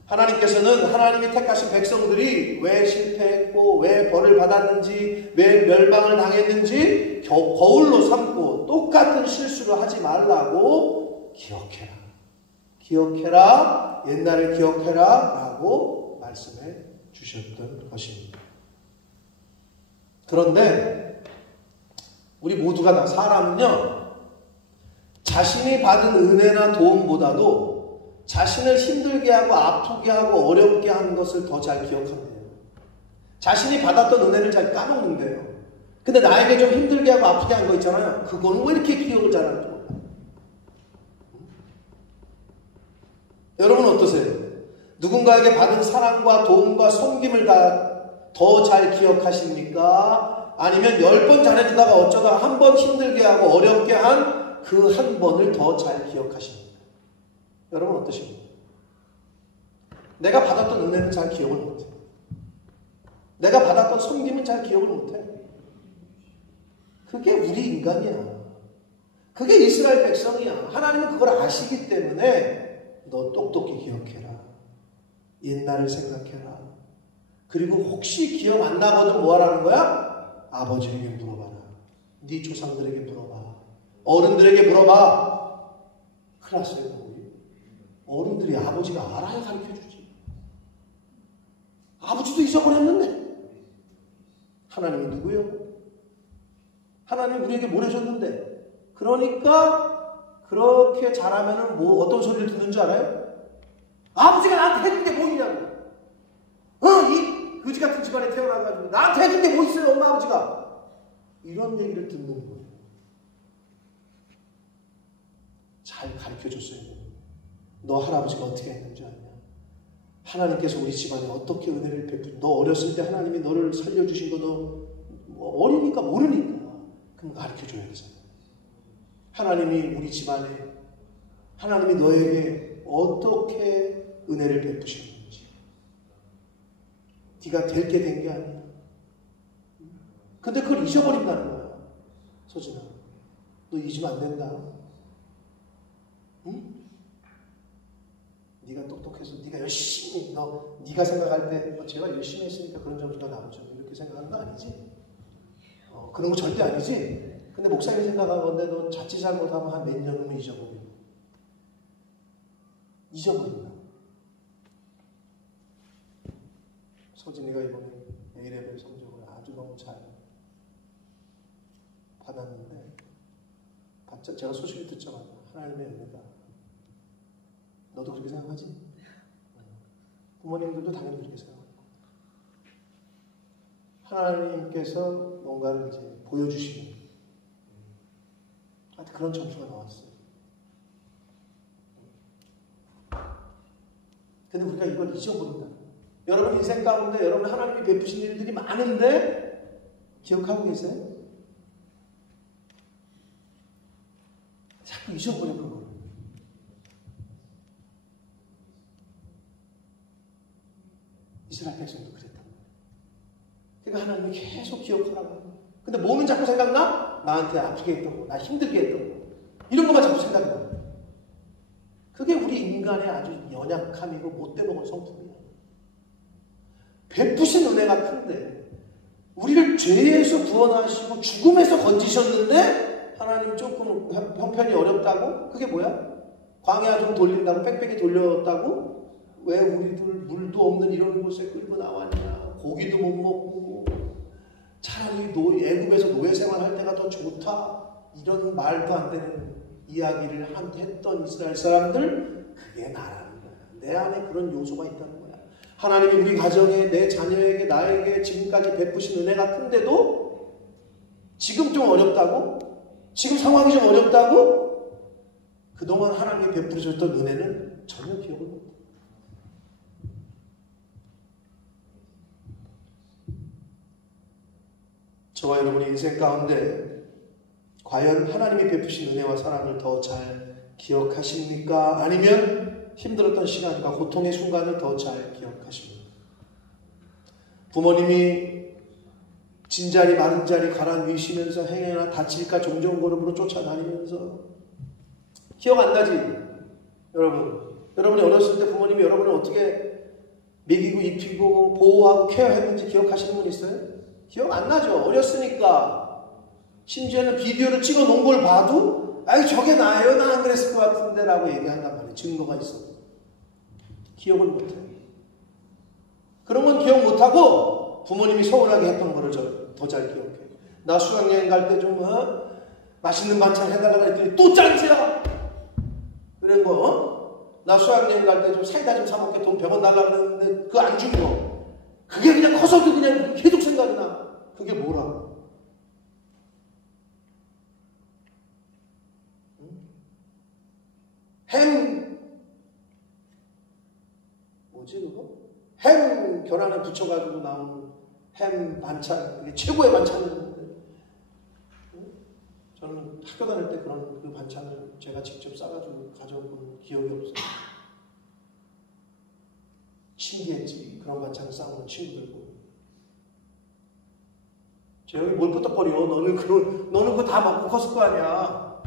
하나님께서는 하나님이 택하신 백성들이 왜 실패했고 왜 벌을 받았는지 왜 멸망을 당했는지 거울로 삼고 똑같은 실수를 하지 말라고 기억해라. 기억해라. 옛날을 기억해라 라고 말씀해 주셨던 것입니다. 그런데 우리 모두가 다 사람은요 자신이 받은 은혜나 도움보다도 자신을 힘들게 하고 아프게 하고 어렵게 하는 것을 더 잘 기억한대요. 자신이 받았던 은혜를 잘 까먹는데요. 근데 나에게 좀 힘들게 하고 아프게 한 거 있잖아요. 그거는 왜 이렇게 기억을 잘하는지 몰라요. 여러분 어떠세요? 누군가에게 받은 사랑과 도움과 섬김을 더 잘 기억하십니까? 아니면 10번 잘해주다가 어쩌다 한 번 힘들게 하고 어렵게 한 그 한 번을 더 잘 기억하십니까? 여러분 어떠십니까? 내가 받았던 은혜는 잘 기억을 못해. 내가 받았던 섬김은 잘 기억을 못해. 그게 우리 인간이야. 그게 이스라엘 백성이야. 하나님은 그걸 아시기 때문에 너 똑똑히 기억해라. 옛날을 생각해라. 그리고 혹시 기억 안 나거든 뭐 하라는 거야? 아버지에게 물어봐라. 네 조상들에게 물어봐. 어른들에게 물어봐. 큰일 났어요. 어른들이 아버지가 알아야 가르쳐주지. 아버지도 잊어버렸는데 하나님이 누구요? 하나님이 우리에게 뭘 해줬는데. 그러니까 그렇게 잘하면 뭐 어떤 소리를 듣는 줄 알아요? 아버지가 나한테 해준 게 뭐냐고. 이 그지 같은 집안에 태어나가지고 나한테 해준 게 뭐 있어요 엄마 아버지가. 이런 얘기를 듣는 거예요. 잘 가르쳐줬어요. 너 할아버지가 어떻게 했는지 아냐? 하나님께서 우리 집안에 어떻게 은혜를 베푸? 너 어렸을 때 하나님이 너를 살려주신 거 너 뭐 어리니까 모르니까 그럼 가르쳐줘야 되잖아. 하나님이 우리 집안에 하나님이 너에게 어떻게 은혜를 베푸셨는지 네가 될 게 된 게 아니야. 근데 그걸 잊어버린다는 거야. 서진아 너 잊으면 안 된다. 응? 네가 똑똑해서 네가 열심히 네가 생각할 때 제가 열심히 했으니까 그런 점수가 나오죠. 이렇게 생각하는 거 아니지? 그런 거 절대 아니지? 근데 목사님이 생각한 건데 너 자칫 잘못하면 한 몇 년 후면 잊어버린다. 서진이가 이번에 A레벨 성적을 아주 너무 잘 받았는데 제가 소식을 듣자마자 하나님의 은혜다. 너도 그렇게 생각하지? 부모님들도 당연히 그렇게 생각하고 하나님께서 뭔가를 이제 보여주시는 하여튼 그런 점수가 나왔어요. 근데 우리가 이걸 잊어버린다. 여러분 인생 가운데 여러분 하나님이 베푸신 일들이 많은데 기억하고 계세요? 자꾸 잊어버려 그걸. 이스라엘 백성도 그랬단 말이에요. 그러니까 하나님이 계속 기억하라고. 근데 뭐는 자꾸 생각나? 나한테 아프게 했던 거, 나 힘들게 했던 거. 이런 것만 자꾸 생각이 나. 그게 우리 인간의 아주 연약함이고 못돼먹은 성품이에요. 베푸신 은혜가 큰데 우리를 죄에서 구원하시고 죽음에서 건지셨는데 하나님 조금 형편이 어렵다고? 그게 뭐야? 광야 좀 돌린다고? 빽빽이 돌렸다고? 왜 우리들 물도 없는 이런 곳에 끌고 나왔냐? 고기도 못 먹고 차라리 애굽에서 노예 생활할 때가 더 좋다. 이런 말도 안 되는 이야기를 했던 이스라엘 사람들, 그게 나라는 거야. 내 안에 그런 요소가 있다는 거야. 하나님이 우리 가정에, 내 자녀에게, 나에게 지금까지 베푸신 은혜가 큰데도 지금 좀 어렵다고? 지금 상황이 좀 어렵다고? 그동안 하나님이 베풀으셨던 은혜는 전혀 기억을 못해. 저와 여러분의 인생 가운데 과연 하나님이 베푸신 은혜와 사랑을 더 잘 기억하십니까? 아니면 힘들었던 시간과 고통의 순간을 더 잘 기억하십니까? 부모님이 진자리 마른 자리 가라앉히시면서 행여나 다칠까 종종걸음으로 쫓아다니면서 기억 안 나지? 여러분이 어렸을 때 부모님이 여러분을 어떻게 먹이고 입히고 보호하고 케어했는지 기억하시는 분 있어요? 기억 안 나죠? 어렸으니까. 심지어는 비디오를 찍어 놓은 걸 봐도 아이 저게 나예요? 나 안 그랬을 것 같은데 라고 얘기한단 말이에요. 증거가 있어. 기억을 못해. 그런 건 기억 못하고 부모님이 서운하게 했던 거를 더 잘 기억해. 나 수학여행 갈 때 좀 맛있는 반찬 해달라고 했더니 또 짠지야. 그런 거. 나 수학여행 갈 때 좀 사이다 좀 사먹게 돈 100원 달라고 그랬는데 그거 안 준 거. 그게 그냥 커서도 그냥 계속 생각이 나. 그게 뭐라? 뭐지 그거? 햄 계란에 붙여가지고 나오는 햄 반찬. 그게 최고의 반찬이었는데 저는 학교 다닐 때 그 반찬을 제가 직접 싸가지고 가져온 기억이 없어요. 신기했지. 그런 반찬을 싸우는 친구들 보고. 저 여기 뭘 부탁거려. 너는 그거 다 먹고 컸을 거 아니야.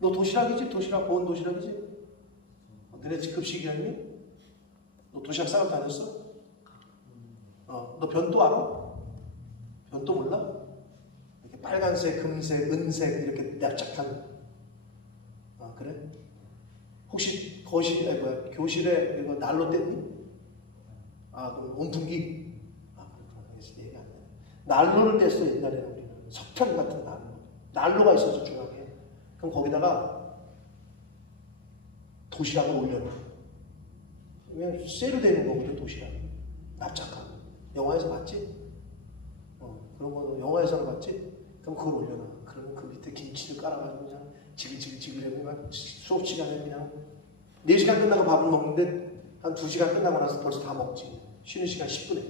너 도시락이지? 도시락, 보온 도시락이지? 너네 집 급식이었니? 너 도시락 싸러 다녔어? 너 변도 알아? 변도 몰라? 이렇게 빨간색, 금색, 은색 이렇게 납작한. 그래? 혹시 교실에 이거 난로 뗐니? 그럼 온풍기? 그래서 얘기 안 해. 난로를 뗐어, 옛날에는 우리는. 석탄 같은 난로. 난로가 있어서 중요해. 그럼 거기다가 도시락을 올려놔. 그냥 쇠로 되는 거거든, 도시락. 납작한. 영화에서 봤지? 그런 거 영화에서 봤지? 그럼 그걸 올려놔. 그러면 그 밑에 김치를 깔아가지고 그냥 지글지글 수업 시간에 그냥 4시간 끝나고 밥을 먹는데 한 2시간 끝나고 나서 벌써 다 먹지. 쉬는 시간 10분에.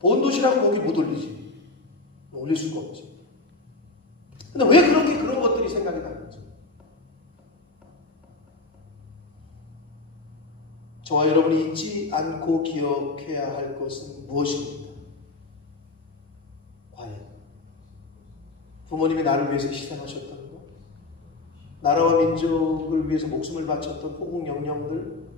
보온 도시락은 거기 못 올리지. 올릴 수가 없지. 근데 왜 그런 것들이 생각이 나는지. 저와 여러분이 잊지 않고 기억해야 할 것은 무엇입니까? 과연 부모님이 나를 위해서 희생하셨던 것, 나라와 민족을 위해서 목숨을 바쳤던 호국 영령들,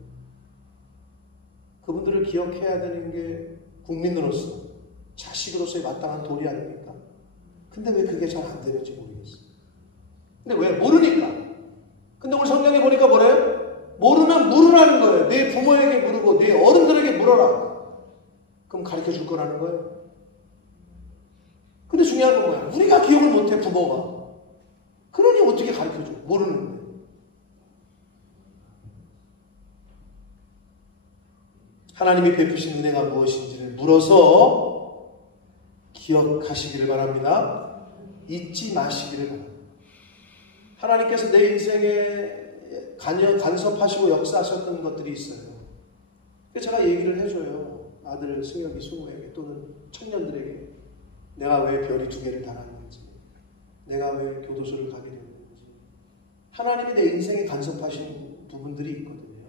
그분들을 기억해야 되는 게 국민으로서, 자식으로서의 마땅한 도리 아닙니까? 근데 왜 그게 잘 안 되는지 모르겠어요. 근데 왜? 모르니까. 근데 우리 성경에 보니까 뭐래요? 모르면 물으라는 거예요. 내 부모에게 물으고 내 어른들에게 물어라. 그럼 가르쳐 줄 거라는 거예요. 근데 중요한 건 뭐야? 우리가 기억을 못해, 부모가. 그러니 어떻게 가르쳐 줘? 모르는 거예요. 하나님이 베푸신 은혜가 무엇인지를 물어서 기억하시기를 바랍니다. 잊지 마시기를 바랍니다. 하나님께서 내 인생에 간섭하시고 역사하셨던 것들이 있어요. 그래서 제가 얘기를 해줘요. 아들 승혁이, 수호에게 또는 청년들에게. 내가 왜 별이 2개를 달았는지, 내가 왜 교도소를 가게 됐는지. 하나님이 내 인생에 간섭하신 부분들이 있거든요.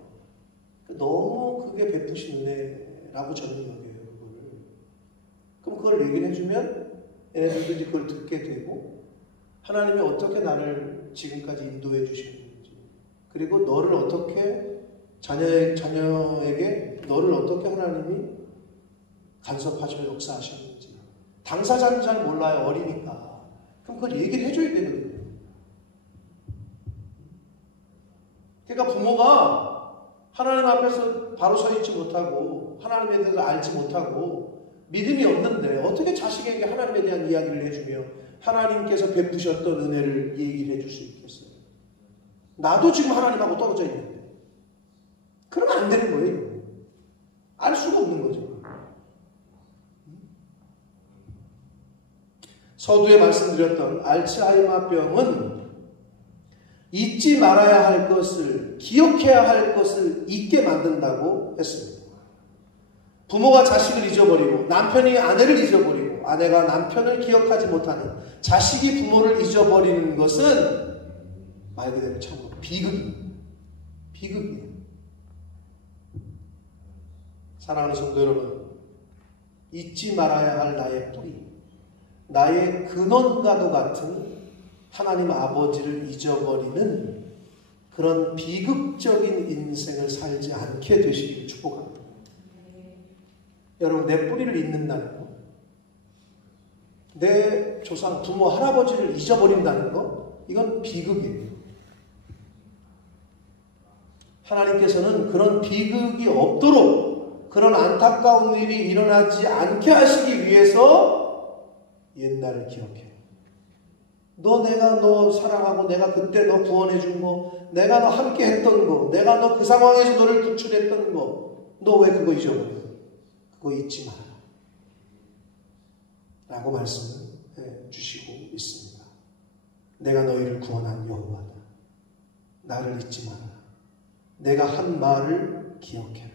너무 그게 베푸신 은혜라고 저는 여겨요. 그럼 그걸 얘기를 해주면 얘네들도 이제 그걸 듣게 되고 하나님이 어떻게 나를 지금까지 인도해 주셨는지, 그리고 너를 어떻게 자녀에게 너를 어떻게 하나님이 간섭하시며 역사하셨는지. 당사자는 잘 몰라요. 어리니까. 그럼 그걸 얘기를 해줘야 되거든요. 그러니까 부모가 하나님 앞에서 바로 서 있지 못하고 하나님에 대해서 알지 못하고 믿음이 없는데 어떻게 자식에게 하나님에 대한 이야기를 해주며 하나님께서 베푸셨던 은혜를 얘기를 해줄 수 있겠어요? 나도 지금 하나님하고 떨어져 있는데. 그러면 안 되는 거예요. 알 수가 없는 거죠. 서두에 말씀드렸던 알츠하이머병은 잊지 말아야 할 것을, 기억해야 할 것을 잊게 만든다고 했습니다. 부모가 자식을 잊어버리고 남편이 아내를 잊어버리고 아내가 남편을 기억하지 못하는, 자식이 부모를 잊어버리는 것은 말 그대로 참으로 비극이에요. 사랑하는 성도 여러분, 잊지 말아야 할 나의 뿌리, 나의 근원과도 같은 하나님 아버지를 잊어버리는 그런 비극적인 인생을 살지 않게 되시기를 축복합니다. 여러분, 내 뿌리를 잊는다는 거, 내 조상, 부모, 할아버지를 잊어버린다는 거, 이건 비극이에요. 하나님께서는 그런 비극이 없도록, 그런 안타까운 일이 일어나지 않게 하시기 위해서 옛날을 기억해요. 내가 너 사랑하고 내가 그때 너 구원해 준 거, 내가 너 함께 했던 거, 내가 너 그 상황에서 너를 구출했던 거, 너 왜 그거 잊어버려? 그거 잊지 마라 라고 말씀을 해주시고 있습니다. 내가 너희를 구원한 여호와다. 나를 잊지 마라. 내가 한 말을 기억해라.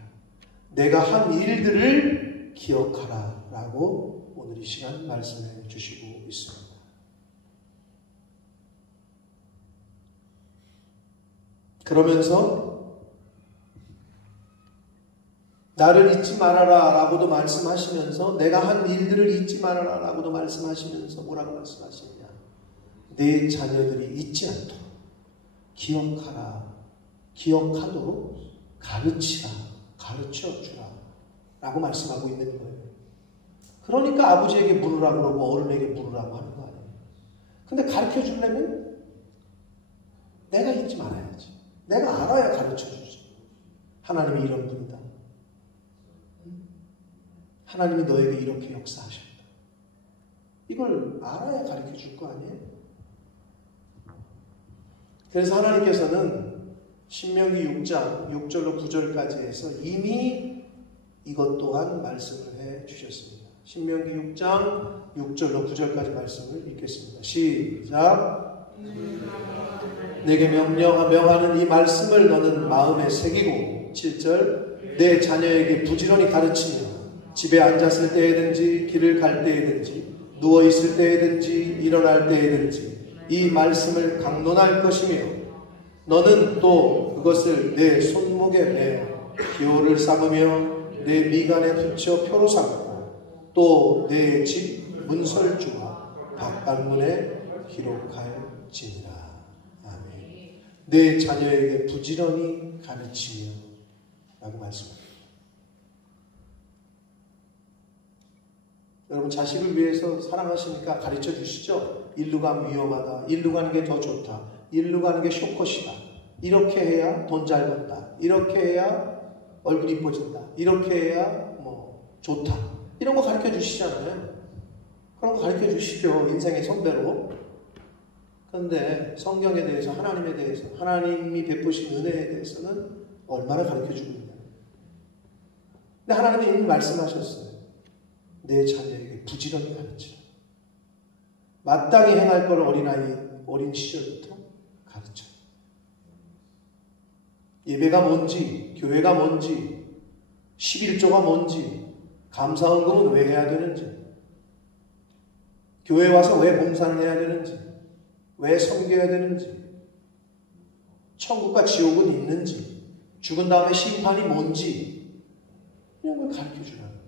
내가 한 일들을 기억하라 라고 오늘 이 시간 말씀해 주시고 있습니다. 그러면서 나를 잊지 말아라 라고도 말씀하시면서, 내가 한 일들을 잊지 말아라 라고도 말씀하시면서 뭐라고 말씀하시느냐, 내 자녀들이 잊지 않도록 기억하라, 기억하도록 가르치라, 가르쳐주라 라고 말씀하고 있는 거예요. 그러니까 아버지에게 물으라고 그러고 어른에게 물으라고 하는 거 아니에요. 근데 가르쳐주려면 내가 잊지 말아야지. 내가 알아야 가르쳐주지. 하나님이 이런 분이다. 하나님이 너에게 이렇게 역사하셨다. 이걸 알아야 가르쳐줄 거 아니에요? 그래서 하나님께서는 신명기 6장 6절로 9절까지 해서 이미 이것 또한 말씀을 해 주셨습니다. 신명기 6장 6절로 9절까지 말씀을 읽겠습니다. 시작. 내게 명하는 이 말씀을 너는 마음에 새기고, 7절, 내 자녀에게 부지런히 가르치며 집에 앉았을 때에든지 길을 갈 때에든지 누워있을 때에든지 일어날 때에든지 이 말씀을 강론할 것이며, 너는 또 그것을 내 손목에 매어 기호를 삼으며 내 미간에 붙여 표로 삼고 또 내 집 문설주와 바깥문에 기록할지니라. 아멘. 내 자녀에게 부지런히 가르치며 라고 말씀합니다. 여러분, 자식을 위해서 사랑하시니까 가르쳐 주시죠? 일루 가면 위험하다. 일루 가는 게 더 좋다. 일루 가는 게 쇼컷이다. 이렇게 해야 돈 잘 번다. 이렇게 해야 얼굴 이뻐진다. 이렇게 해야 좋다. 이런 거 가르쳐 주시잖아요. 그런 거 가르쳐 주시죠. 인생의 선배로. 그런데 성경에 대해서, 하나님에 대해서, 하나님이 베푸신 은혜에 대해서는 얼마나 가르쳐 주고 있냐. 근데 하나님이 이미 말씀하셨어요. 내 자녀에게 부지런히 가르치라. 마땅히 행할 걸 어린 시절부터 가르쳐. 예배가 뭔지, 교회가 뭔지, 11조가 뭔지, 감사헌금은 왜 해야 되는지, 교회 와서 왜 봉사를 해야 되는지, 왜 섬겨야 되는지, 천국과 지옥은 있는지, 죽은 다음에 심판이 뭔지, 이런 걸 가르쳐 주라는 거예요.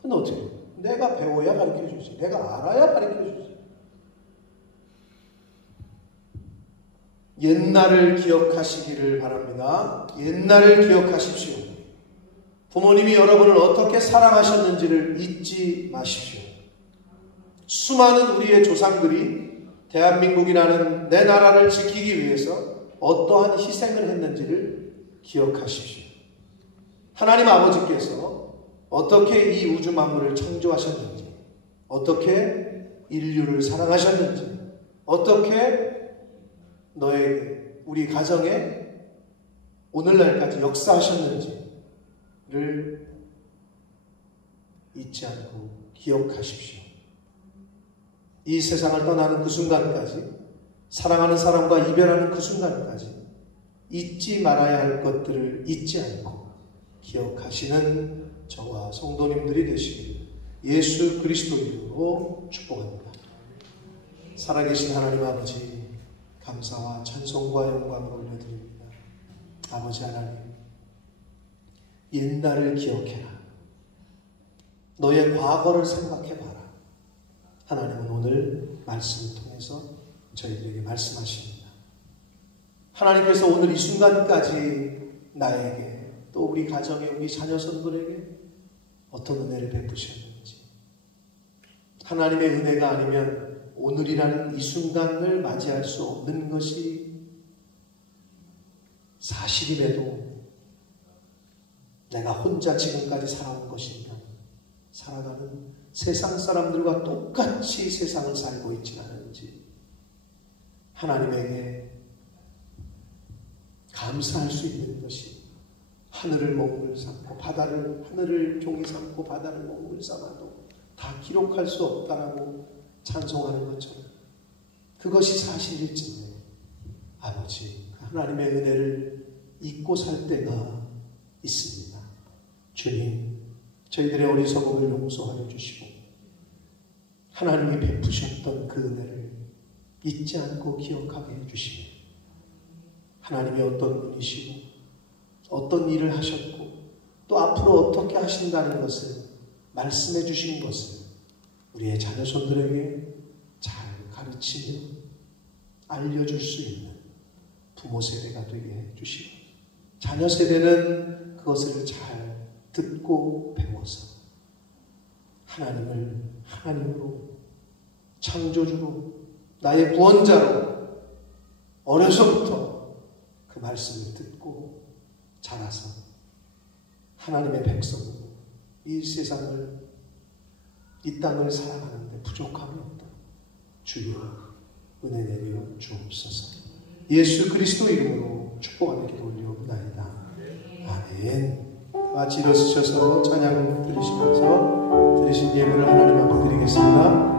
근데 어떻게 해요? 내가 배워야 가르쳐 주지. 내가 알아야 가르쳐 주지. 옛날을 기억하시기를 바랍니다. 옛날을 기억하십시오. 부모님이 여러분을 어떻게 사랑하셨는지를 잊지 마십시오. 수많은 우리의 조상들이 대한민국이라는 내 나라를 지키기 위해서 어떠한 희생을 했는지를 기억하십시오. 하나님 아버지께서 어떻게 이 우주 만물을 창조하셨는지, 어떻게 인류를 사랑하셨는지, 어떻게 너에게, 우리 가정에 오늘날까지 역사하셨는지를 잊지 않고 기억하십시오. 이 세상을 떠나는 그 순간까지, 사랑하는 사람과 이별하는 그 순간까지 잊지 말아야 할 것들을 잊지 않고 기억하시는 저와 성도님들이 되시기를 예수 그리스도 이름으로 축복합니다. 살아계신 하나님 아버지, 감사와 찬송과 영광을 올려드립니다. 아버지 하나님, 옛날을 기억해라. 너의 과거를 생각해봐라. 하나님은 오늘 말씀을 통해서 저희들에게 말씀하십니다. 하나님께서 오늘 이 순간까지 나에게, 또 우리 가정에, 우리 자녀선들에게 어떤 은혜를 베푸셨는지, 하나님의 은혜가 아니면 오늘이라는 이 순간을 맞이할 수 없는 것이 사실임에도 내가 혼자 지금까지 살아온 것이면 살아가는 세상 사람들과 똑같이 세상을 살고 있지 않은지 하나님에게 감사할 수 있는 것이, 하늘을 먹물 삼고 하늘을 종이 삼고 바다를 먹물 삼아도 다 기록할 수 없다라고 찬송하는 것처럼 그것이 사실일진데 아버지, 하나님의 은혜를 잊고 살 때가 있습니다. 주님, 저희들의 어리석음을 용서하여 주시고 하나님이 베푸셨던 그 은혜를 잊지 않고 기억하게 해주시며, 하나님이 어떤 분이시고 어떤 일을 하셨고 또 앞으로 어떻게 하신다는 것을 말씀해 주신 것을 우리의 자녀손들에게 잘 가르치며 알려줄 수 있는 부모 세대가 되게 해주시고, 자녀 세대는 그것을 잘 듣고 배워서 하나님을 하나님으로, 창조주로, 나의 구원자로 어려서부터 그 말씀을 듣고 자라서 하나님의 백성으로 이 세상을, 이 땅을 살아가는데 부족함이 없도록 주여 은혜 내려 주옵소서. 예수 그리스도 이름으로 축복하며 기도 올려옵나이다. 아멘. 같이 일어서셔서 찬양을 드리시면서 드리신 예물을 하나님 앞에 드리겠습니다.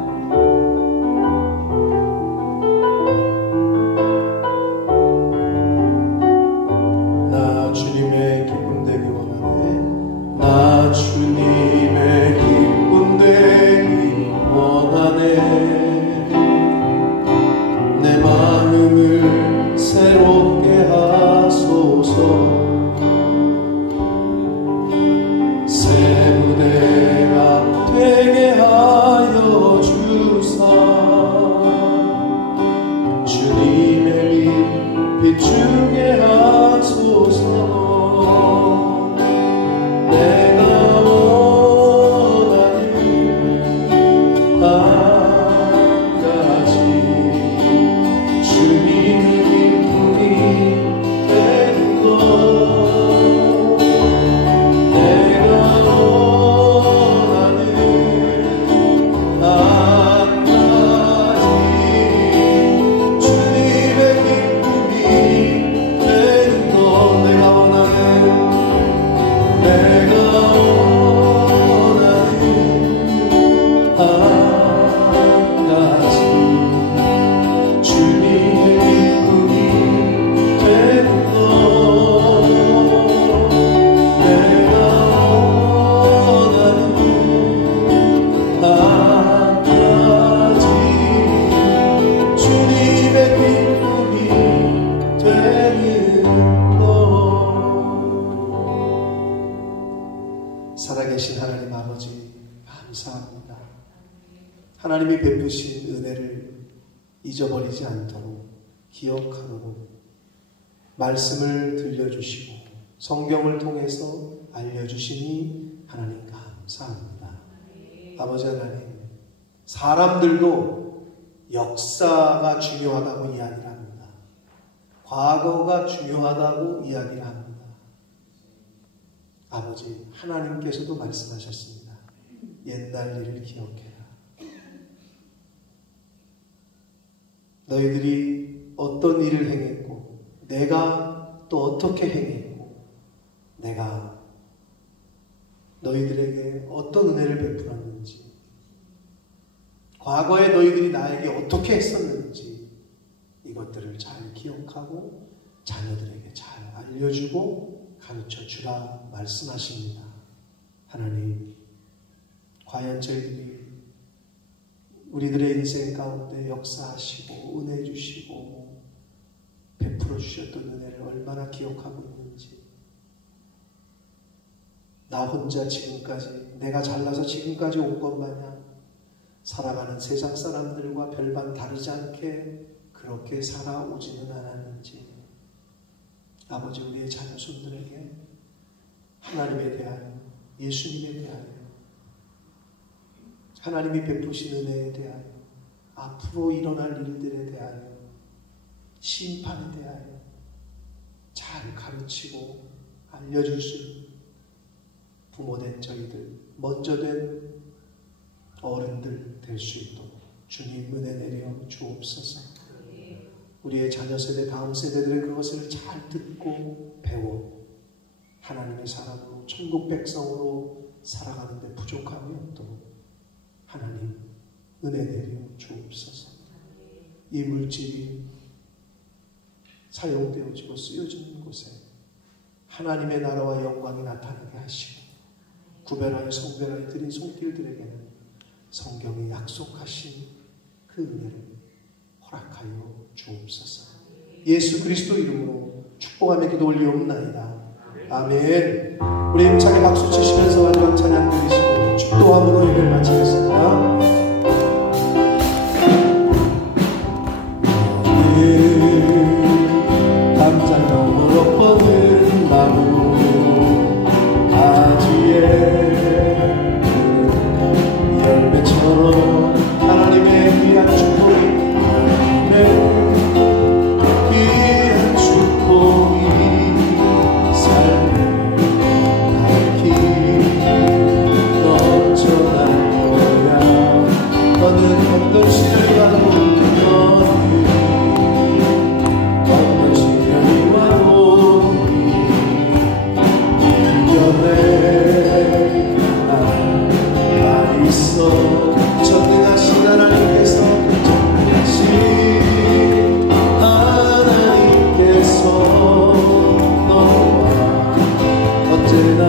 살아계신 하나님 아버지, 감사합니다. 하나님이 베푸신 은혜를 잊어버리지 않도록 기억하도록 말씀을 들려주시고 성경을 통해서 알려주시니 하나님 감사합니다. 아버지 하나님, 사람들도 역사가 중요하다고 이야기를 합니다. 과거가 중요하다고 이야기를 합니다. 아버지, 하나님께서도 말씀하셨습니다. 옛날 일을 기억해라. 너희들이 어떤 일을 행했고 내가 또 어떻게 행했고 내가 너희들에게 어떤 은혜를 베풀었는지, 과거에 너희들이 나에게 어떻게 했었는지 이것들을 잘 기억하고 자녀들에게 잘 알려주고 가르쳐주라 말씀하십니다. 하나님, 과연 저희들이 우리들의 인생 가운데 역사하시고 은혜 주시고 베풀어 주셨던 은혜를 얼마나 기억하고 있는지, 나 혼자 지금까지 내가 잘나서 지금까지 온 것 마냥 살아가는 세상 사람들과 별반 다르지 않게 그렇게 살아오지는 않았는지, 아버지, 우리의 자녀손들에게 하나님에 대하여, 예수님에 대하여, 하나님이 베푸신 은혜에 대하여, 앞으로 일어날 일들에 대하여, 심판에 대하여 잘 가르치고 알려줄 수 있는 부모된 저희들, 먼저 된 어른들 될 수 있도록 주님 은혜 내려 주옵소서. 우리의 자녀 세대, 다음 세대들은 그것을 잘 듣고 배워 하나님의 사람으로, 천국 백성으로 살아가는 데 부족함이 없도록 하나님 은혜 내려 주옵소서. 이 물질이 사용되어지고 쓰여지는 곳에 하나님의 나라와 영광이 나타나게 하시고 구별하여 성별하여 드린 손길들에게는 성경이 약속하신 그 은혜를 허락하여 주옵소서. 예수 그리스도 이름으로 축복하며 기도 올리옵나이다. 아멘. 우리 힘차게 박수 치시면서 완전 찬양 드리시고 축도함으로 예배를 마치겠습니다. 담장 너머로 뻗은 나무 가지에 열매처럼 하나님의 귀한 축복이, 하나님의 귀한 축복이 삶을 밝히 넘쳐날 거야. 너는 어떤 시련이 와도 어떤 시련이 와도 이겨내 나 있어. 전능하신 하나님께서, 전능하신 하나님께서 너와 언제나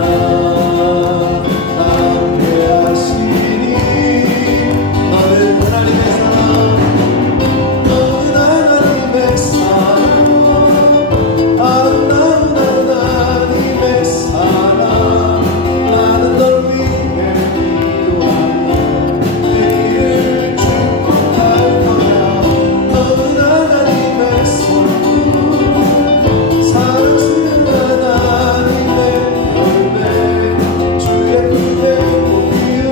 함께 하시니 너는 하나님의 사랑, 너는 하나님의 사랑, 나는 하나님의 사랑. 나는 널 위해 기도하며 내일을 축복할 거야. 너는 하나님의 손, 사랑스러운 하나님의 열매, 주의 품에 꽃피운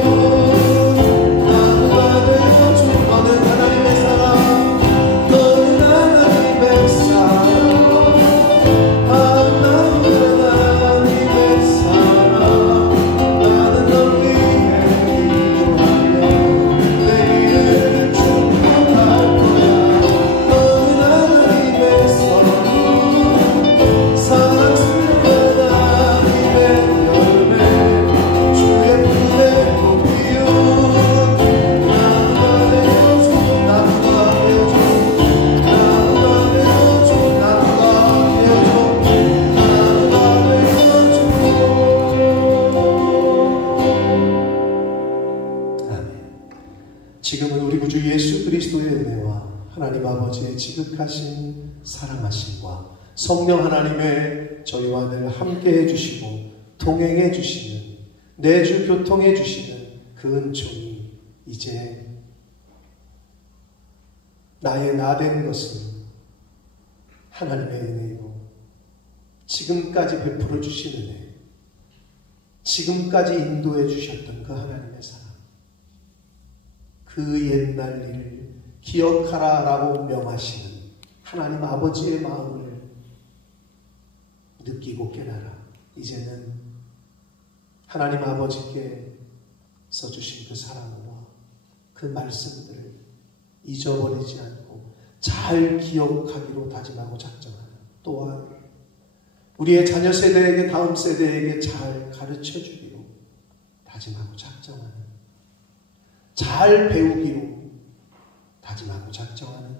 나는 받은 주. 너는 하나님의 사랑, 너는 하나님의 사랑, 나는 하나님의 사랑. 나는 널 위해 기도하며 내일을 축복할 거야. 너는 하나님의 손, 사랑스러운 하나님의 열매, 주의 품에 꽃피운 나는 받아내어줘, 나는 받아내어줘, 나는 받아내어줘, 나는 받아내어줘. 아멘. 지금은 우리 구주 예수 그리스도의 은혜와 하나님 아버지의 지극하신 사랑하심과 성령 하나님의 저희와 늘 함께 해주시고 동행해 주시는, 내주 교통해 주시는 그 은총이 이제 나의 나 된 것을 하나님의 은혜요, 지금까지 베풀어 주신 은혜, 지금까지 인도해 주셨던 그 하나님의 사랑, 그 옛날 일을 기억하라라고 명하시는 하나님 아버지의 마음을 느끼고 깨달아 이제는 하나님 아버지께 써주신 그 사랑과 그 말씀들을 잊어버리지 않고 잘 기억하기로 다짐하고 작정하는, 또한 우리의 자녀 세대에게, 다음 세대에게 잘 가르쳐 주기로 다짐하고 작정하는, 잘 배우기로 다짐하고 작정하는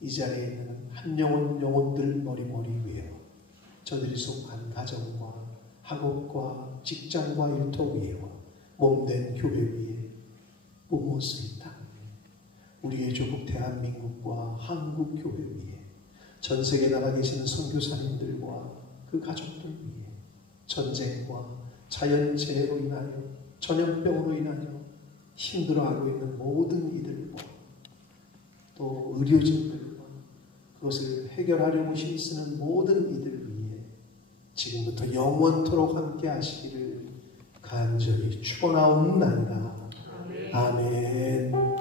이 자리에 있는 한 영혼들 머리머리 위에 저들이 속한 가정과 학업과 직장과 일터 위에와 몸된 교회 위에 무엇을 땅 위에 우리의 조국 대한민국과 한국 교회 위에 전 세계 나가 계시는 선교사님들과 그 가족들 위에 전쟁과 자연재해로 인하여 전염병으로 인하여 힘들어하고 있는 모든 이들과 또 의료진들과 그것을 해결하려고 힘쓰는 모든 이들 위해 지금부터 영원토록 함께 하시기를 간절히 축원하옵나이다. 아멘.